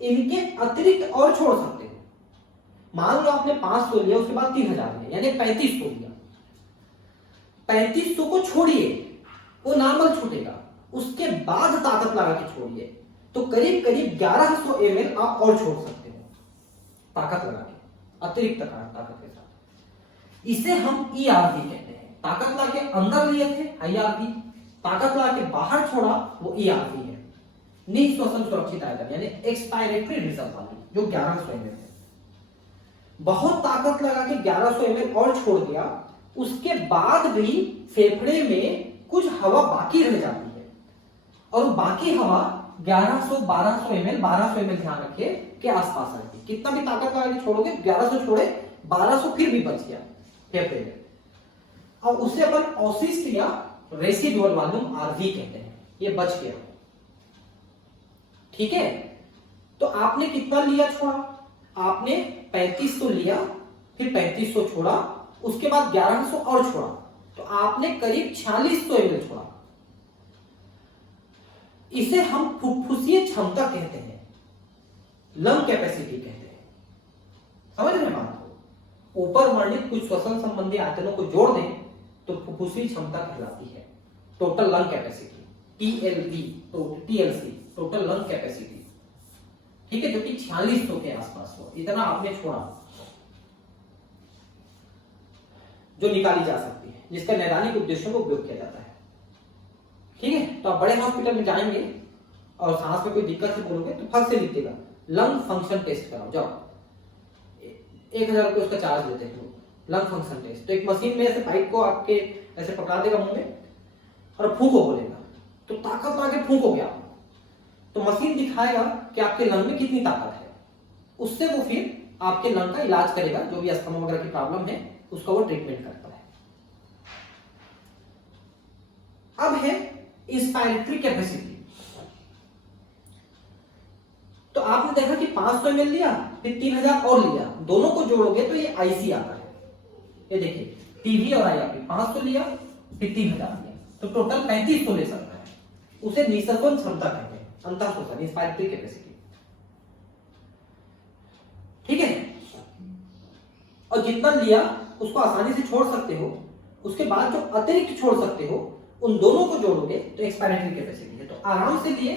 इनके अतिरिक्त और छोड़ सकते हो। मान लो आपने 500 लिया, उसके बाद 3000 लिया, यानी 3500 लिया, 3500 को छोड़िए, वो नॉर्मल छूटेगा, उसके बाद ताकत लगा के छोड़िए, तो करीब करीब 1100 ml आप और छोड़ सकते हो ताकत लगा के, अतिरिक्त ताकत के साथ। इसे हम ERV कहते हैं। ताकत लगा के अंदर लिए थे IRV, ताकत लगा के बाहर छोड़ा वो ERV है, निःश्वसन सुरक्षित आयतन यानी एक्सपायरेटरी रिजर्व वॉल्यूम, जो 1100 ml है। बहुत ताकत लगा के 1100 ml और छोड़ दिया, उसके बाद भी फेफड़े में कुछ हवा बाकी रह जाती है, और बाकी हवा 1100-1200 ml, 1200 ml ध्यान रखिए के आसपास रहती है। कितना भी ताकत लगा के छोड़ोगे, 1100 छोड़े, 1200 फिर भी बच गया फेफड़े में, और उसे अपन अवशिष्ट या रेसिडुअल वॉल्यूम RV कहते हैं, ये बच गया। ठीक है, तो आपने कितना लिया छोड़ा? आपने 3500 लिया, फिर 3500 छोड़ा, उसके बाद 1100 और छोड़ा, तो आपने करीब 4600 ml छोड़ा। इसे हम फुफ्फुसीय क्षमता कहते हैं, लंग कैपेसिटी कहते हैं। समझ रहे हैं बात को? ऊपर वर्णित कुछ श्वसन संबंधी आयतनों को जोड़ दें तो फुफ्फुसीय क्षमता कहलाती है, टोटल लंग कैपेसिटी, TLV, तो TLC, टोटल लंग कैपेसिटी। ठीक है, जो कि 4600 के आसपास हो, इतना आपने छोड़ा जो निकाली जा सकती है, जिसका नैदानिक उद्देश्यों को उपयोग किया जाता है। ठीक है, तो आप बड़े हॉस्पिटल में जाएंगे और सांस में कोई दिक्कत से बोलोगे तो फर्स्ट से लिखिएगा लंग फंक्शन टेस्ट कराओ, जाओ, 1000 रुपये उसका चार्ज लेते हैं लोग, लंग फंक्शन टेस्ट। तो एक मशीन में ऐसे पाइप को आपके ऐसे पकड़ा देगा मुंह में और फूंको बोलेगा, तो ताकत लगा के फूंकोगे आप, तो मशीन दिखाएगा कि आपके लंग में कितनी ताकत है, उससे वो फिर आपके लंग का इलाज करेगा, जो भी अस्थमा वगैरह की प्रॉब्लम है उसका वो ट्रीटमेंट करता है। अब है इंस्पायरेटरी कैपेसिटी। तो आपने देखा कि 500 ml लिया, फिर 3000 और लिया, दोनों को जोड़ोगे तो ये IC आता है। ये देखिए TV और IRV, 500 लिया फिर 3000 लिया, तो टोटल 3500 ले सकता है। उसे निःश्वसन क्षमता कहते हैं, अंतःश्वसन, इंस्पायरेटरी कैपेसिटी। ठीक है, और जितना लिया उसको आसानी से छोड़ सकते हो, उसके बाद जो अतिरिक्त छोड़ सकते हो उन दोनों को जोड़ोगे तो एक्सपायरेटरी कैपेसिटी है। तो आराम से लिए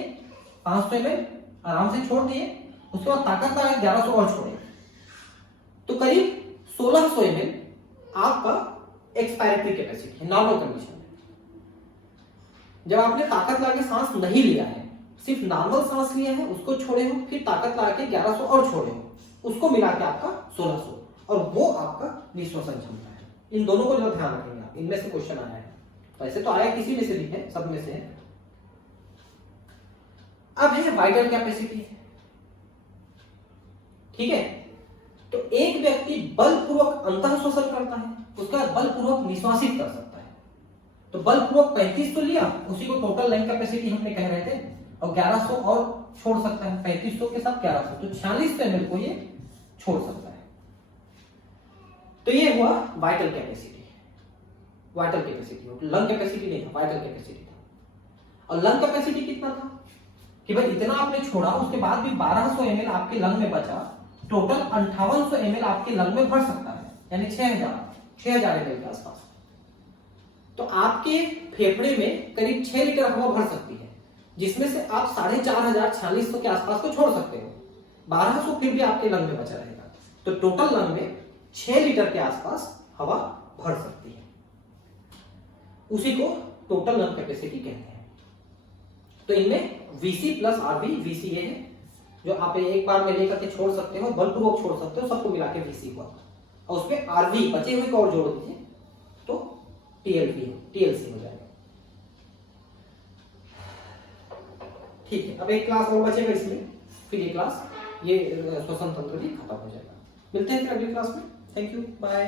500 ml, आराम से छोड़ दिए, उसके बाद ताकत लगा 1100 और छोड़े, तो करीब 1600 ml आपका एक्सपायरेटरी कैपेसिटी है नॉर्मल कंडीशन में। जब आपने ताकत लाके सांस नहीं लिया है, सिर्फ नॉर्मल सांस लिया है, उसको छोड़े हो, फिर ताकत लाके 1100 और छोड़े हो, उसको मिला के आपका 1600, और वो आपका निश्वसन क्षमता है। इन दोनों को जो ध्यान रखेंगे आप, इनमें से क्वेश्चन आया है, वैसे तो आया किसी में से भी है, सब में से है। अब है वाइटल कैपेसिटी, ठीक है। तो एक व्यक्ति बलपूर्वक अंतः श्वसन करता है, उसका बलपूर्वक निश्वासित कर सकता है। तो बलपूर्वक 35 तो लिया, उसी को टोटल लंग कैपेसिटी हमने कह रहे थे, और 1100 और छोड़ सकता है, 3500 के साथ 1100, तो 46 ml को ये छोड़ सकता है। तो ये हुआ vital capacity. Vital capacity lung capacity नहीं था, वाइटल कैपेसिटी था। और लंग कैपेसिटी कितना था कि भाई इतना आपने छोड़ा, उसके बाद भी 1200 ml आपके लंग में बचा, टोटल 5800 ml आपके लंग में भर सकता है, यानी 6000 ml के आसपास। तो आपके फेफड़े में करीब 6 लीटर हवा भर सकती है, जिसमें से आप 4500 4600 के आसपास को छोड़ सकते हो, 1200 फिर भी आपके लंग में बचा रहेगा। तो टोटल लंग में 6 लीटर के आसपास हवा भर सकती है, उसी को टोटल लंग कैपेसिटी कहते हैं। तो इनमें VC प्लस RV, VC ये है जो आप एक बार में लेकर के छोड़ सकते हो, बलपूर्वक छोड़ सकते हो, सबको मिला के VC हुआ, और उसमें RV बचे हुए को और जोड़ दीजिए तो TLC हो जाएगा। ठीक है, अब एक क्लास और बचेगा इसमें, फिर ये क्लास, ये श्वसन तंत्र भी खत्म हो जाएगा। मिलते हैं फिर अगली क्लास में। Thank you, bye.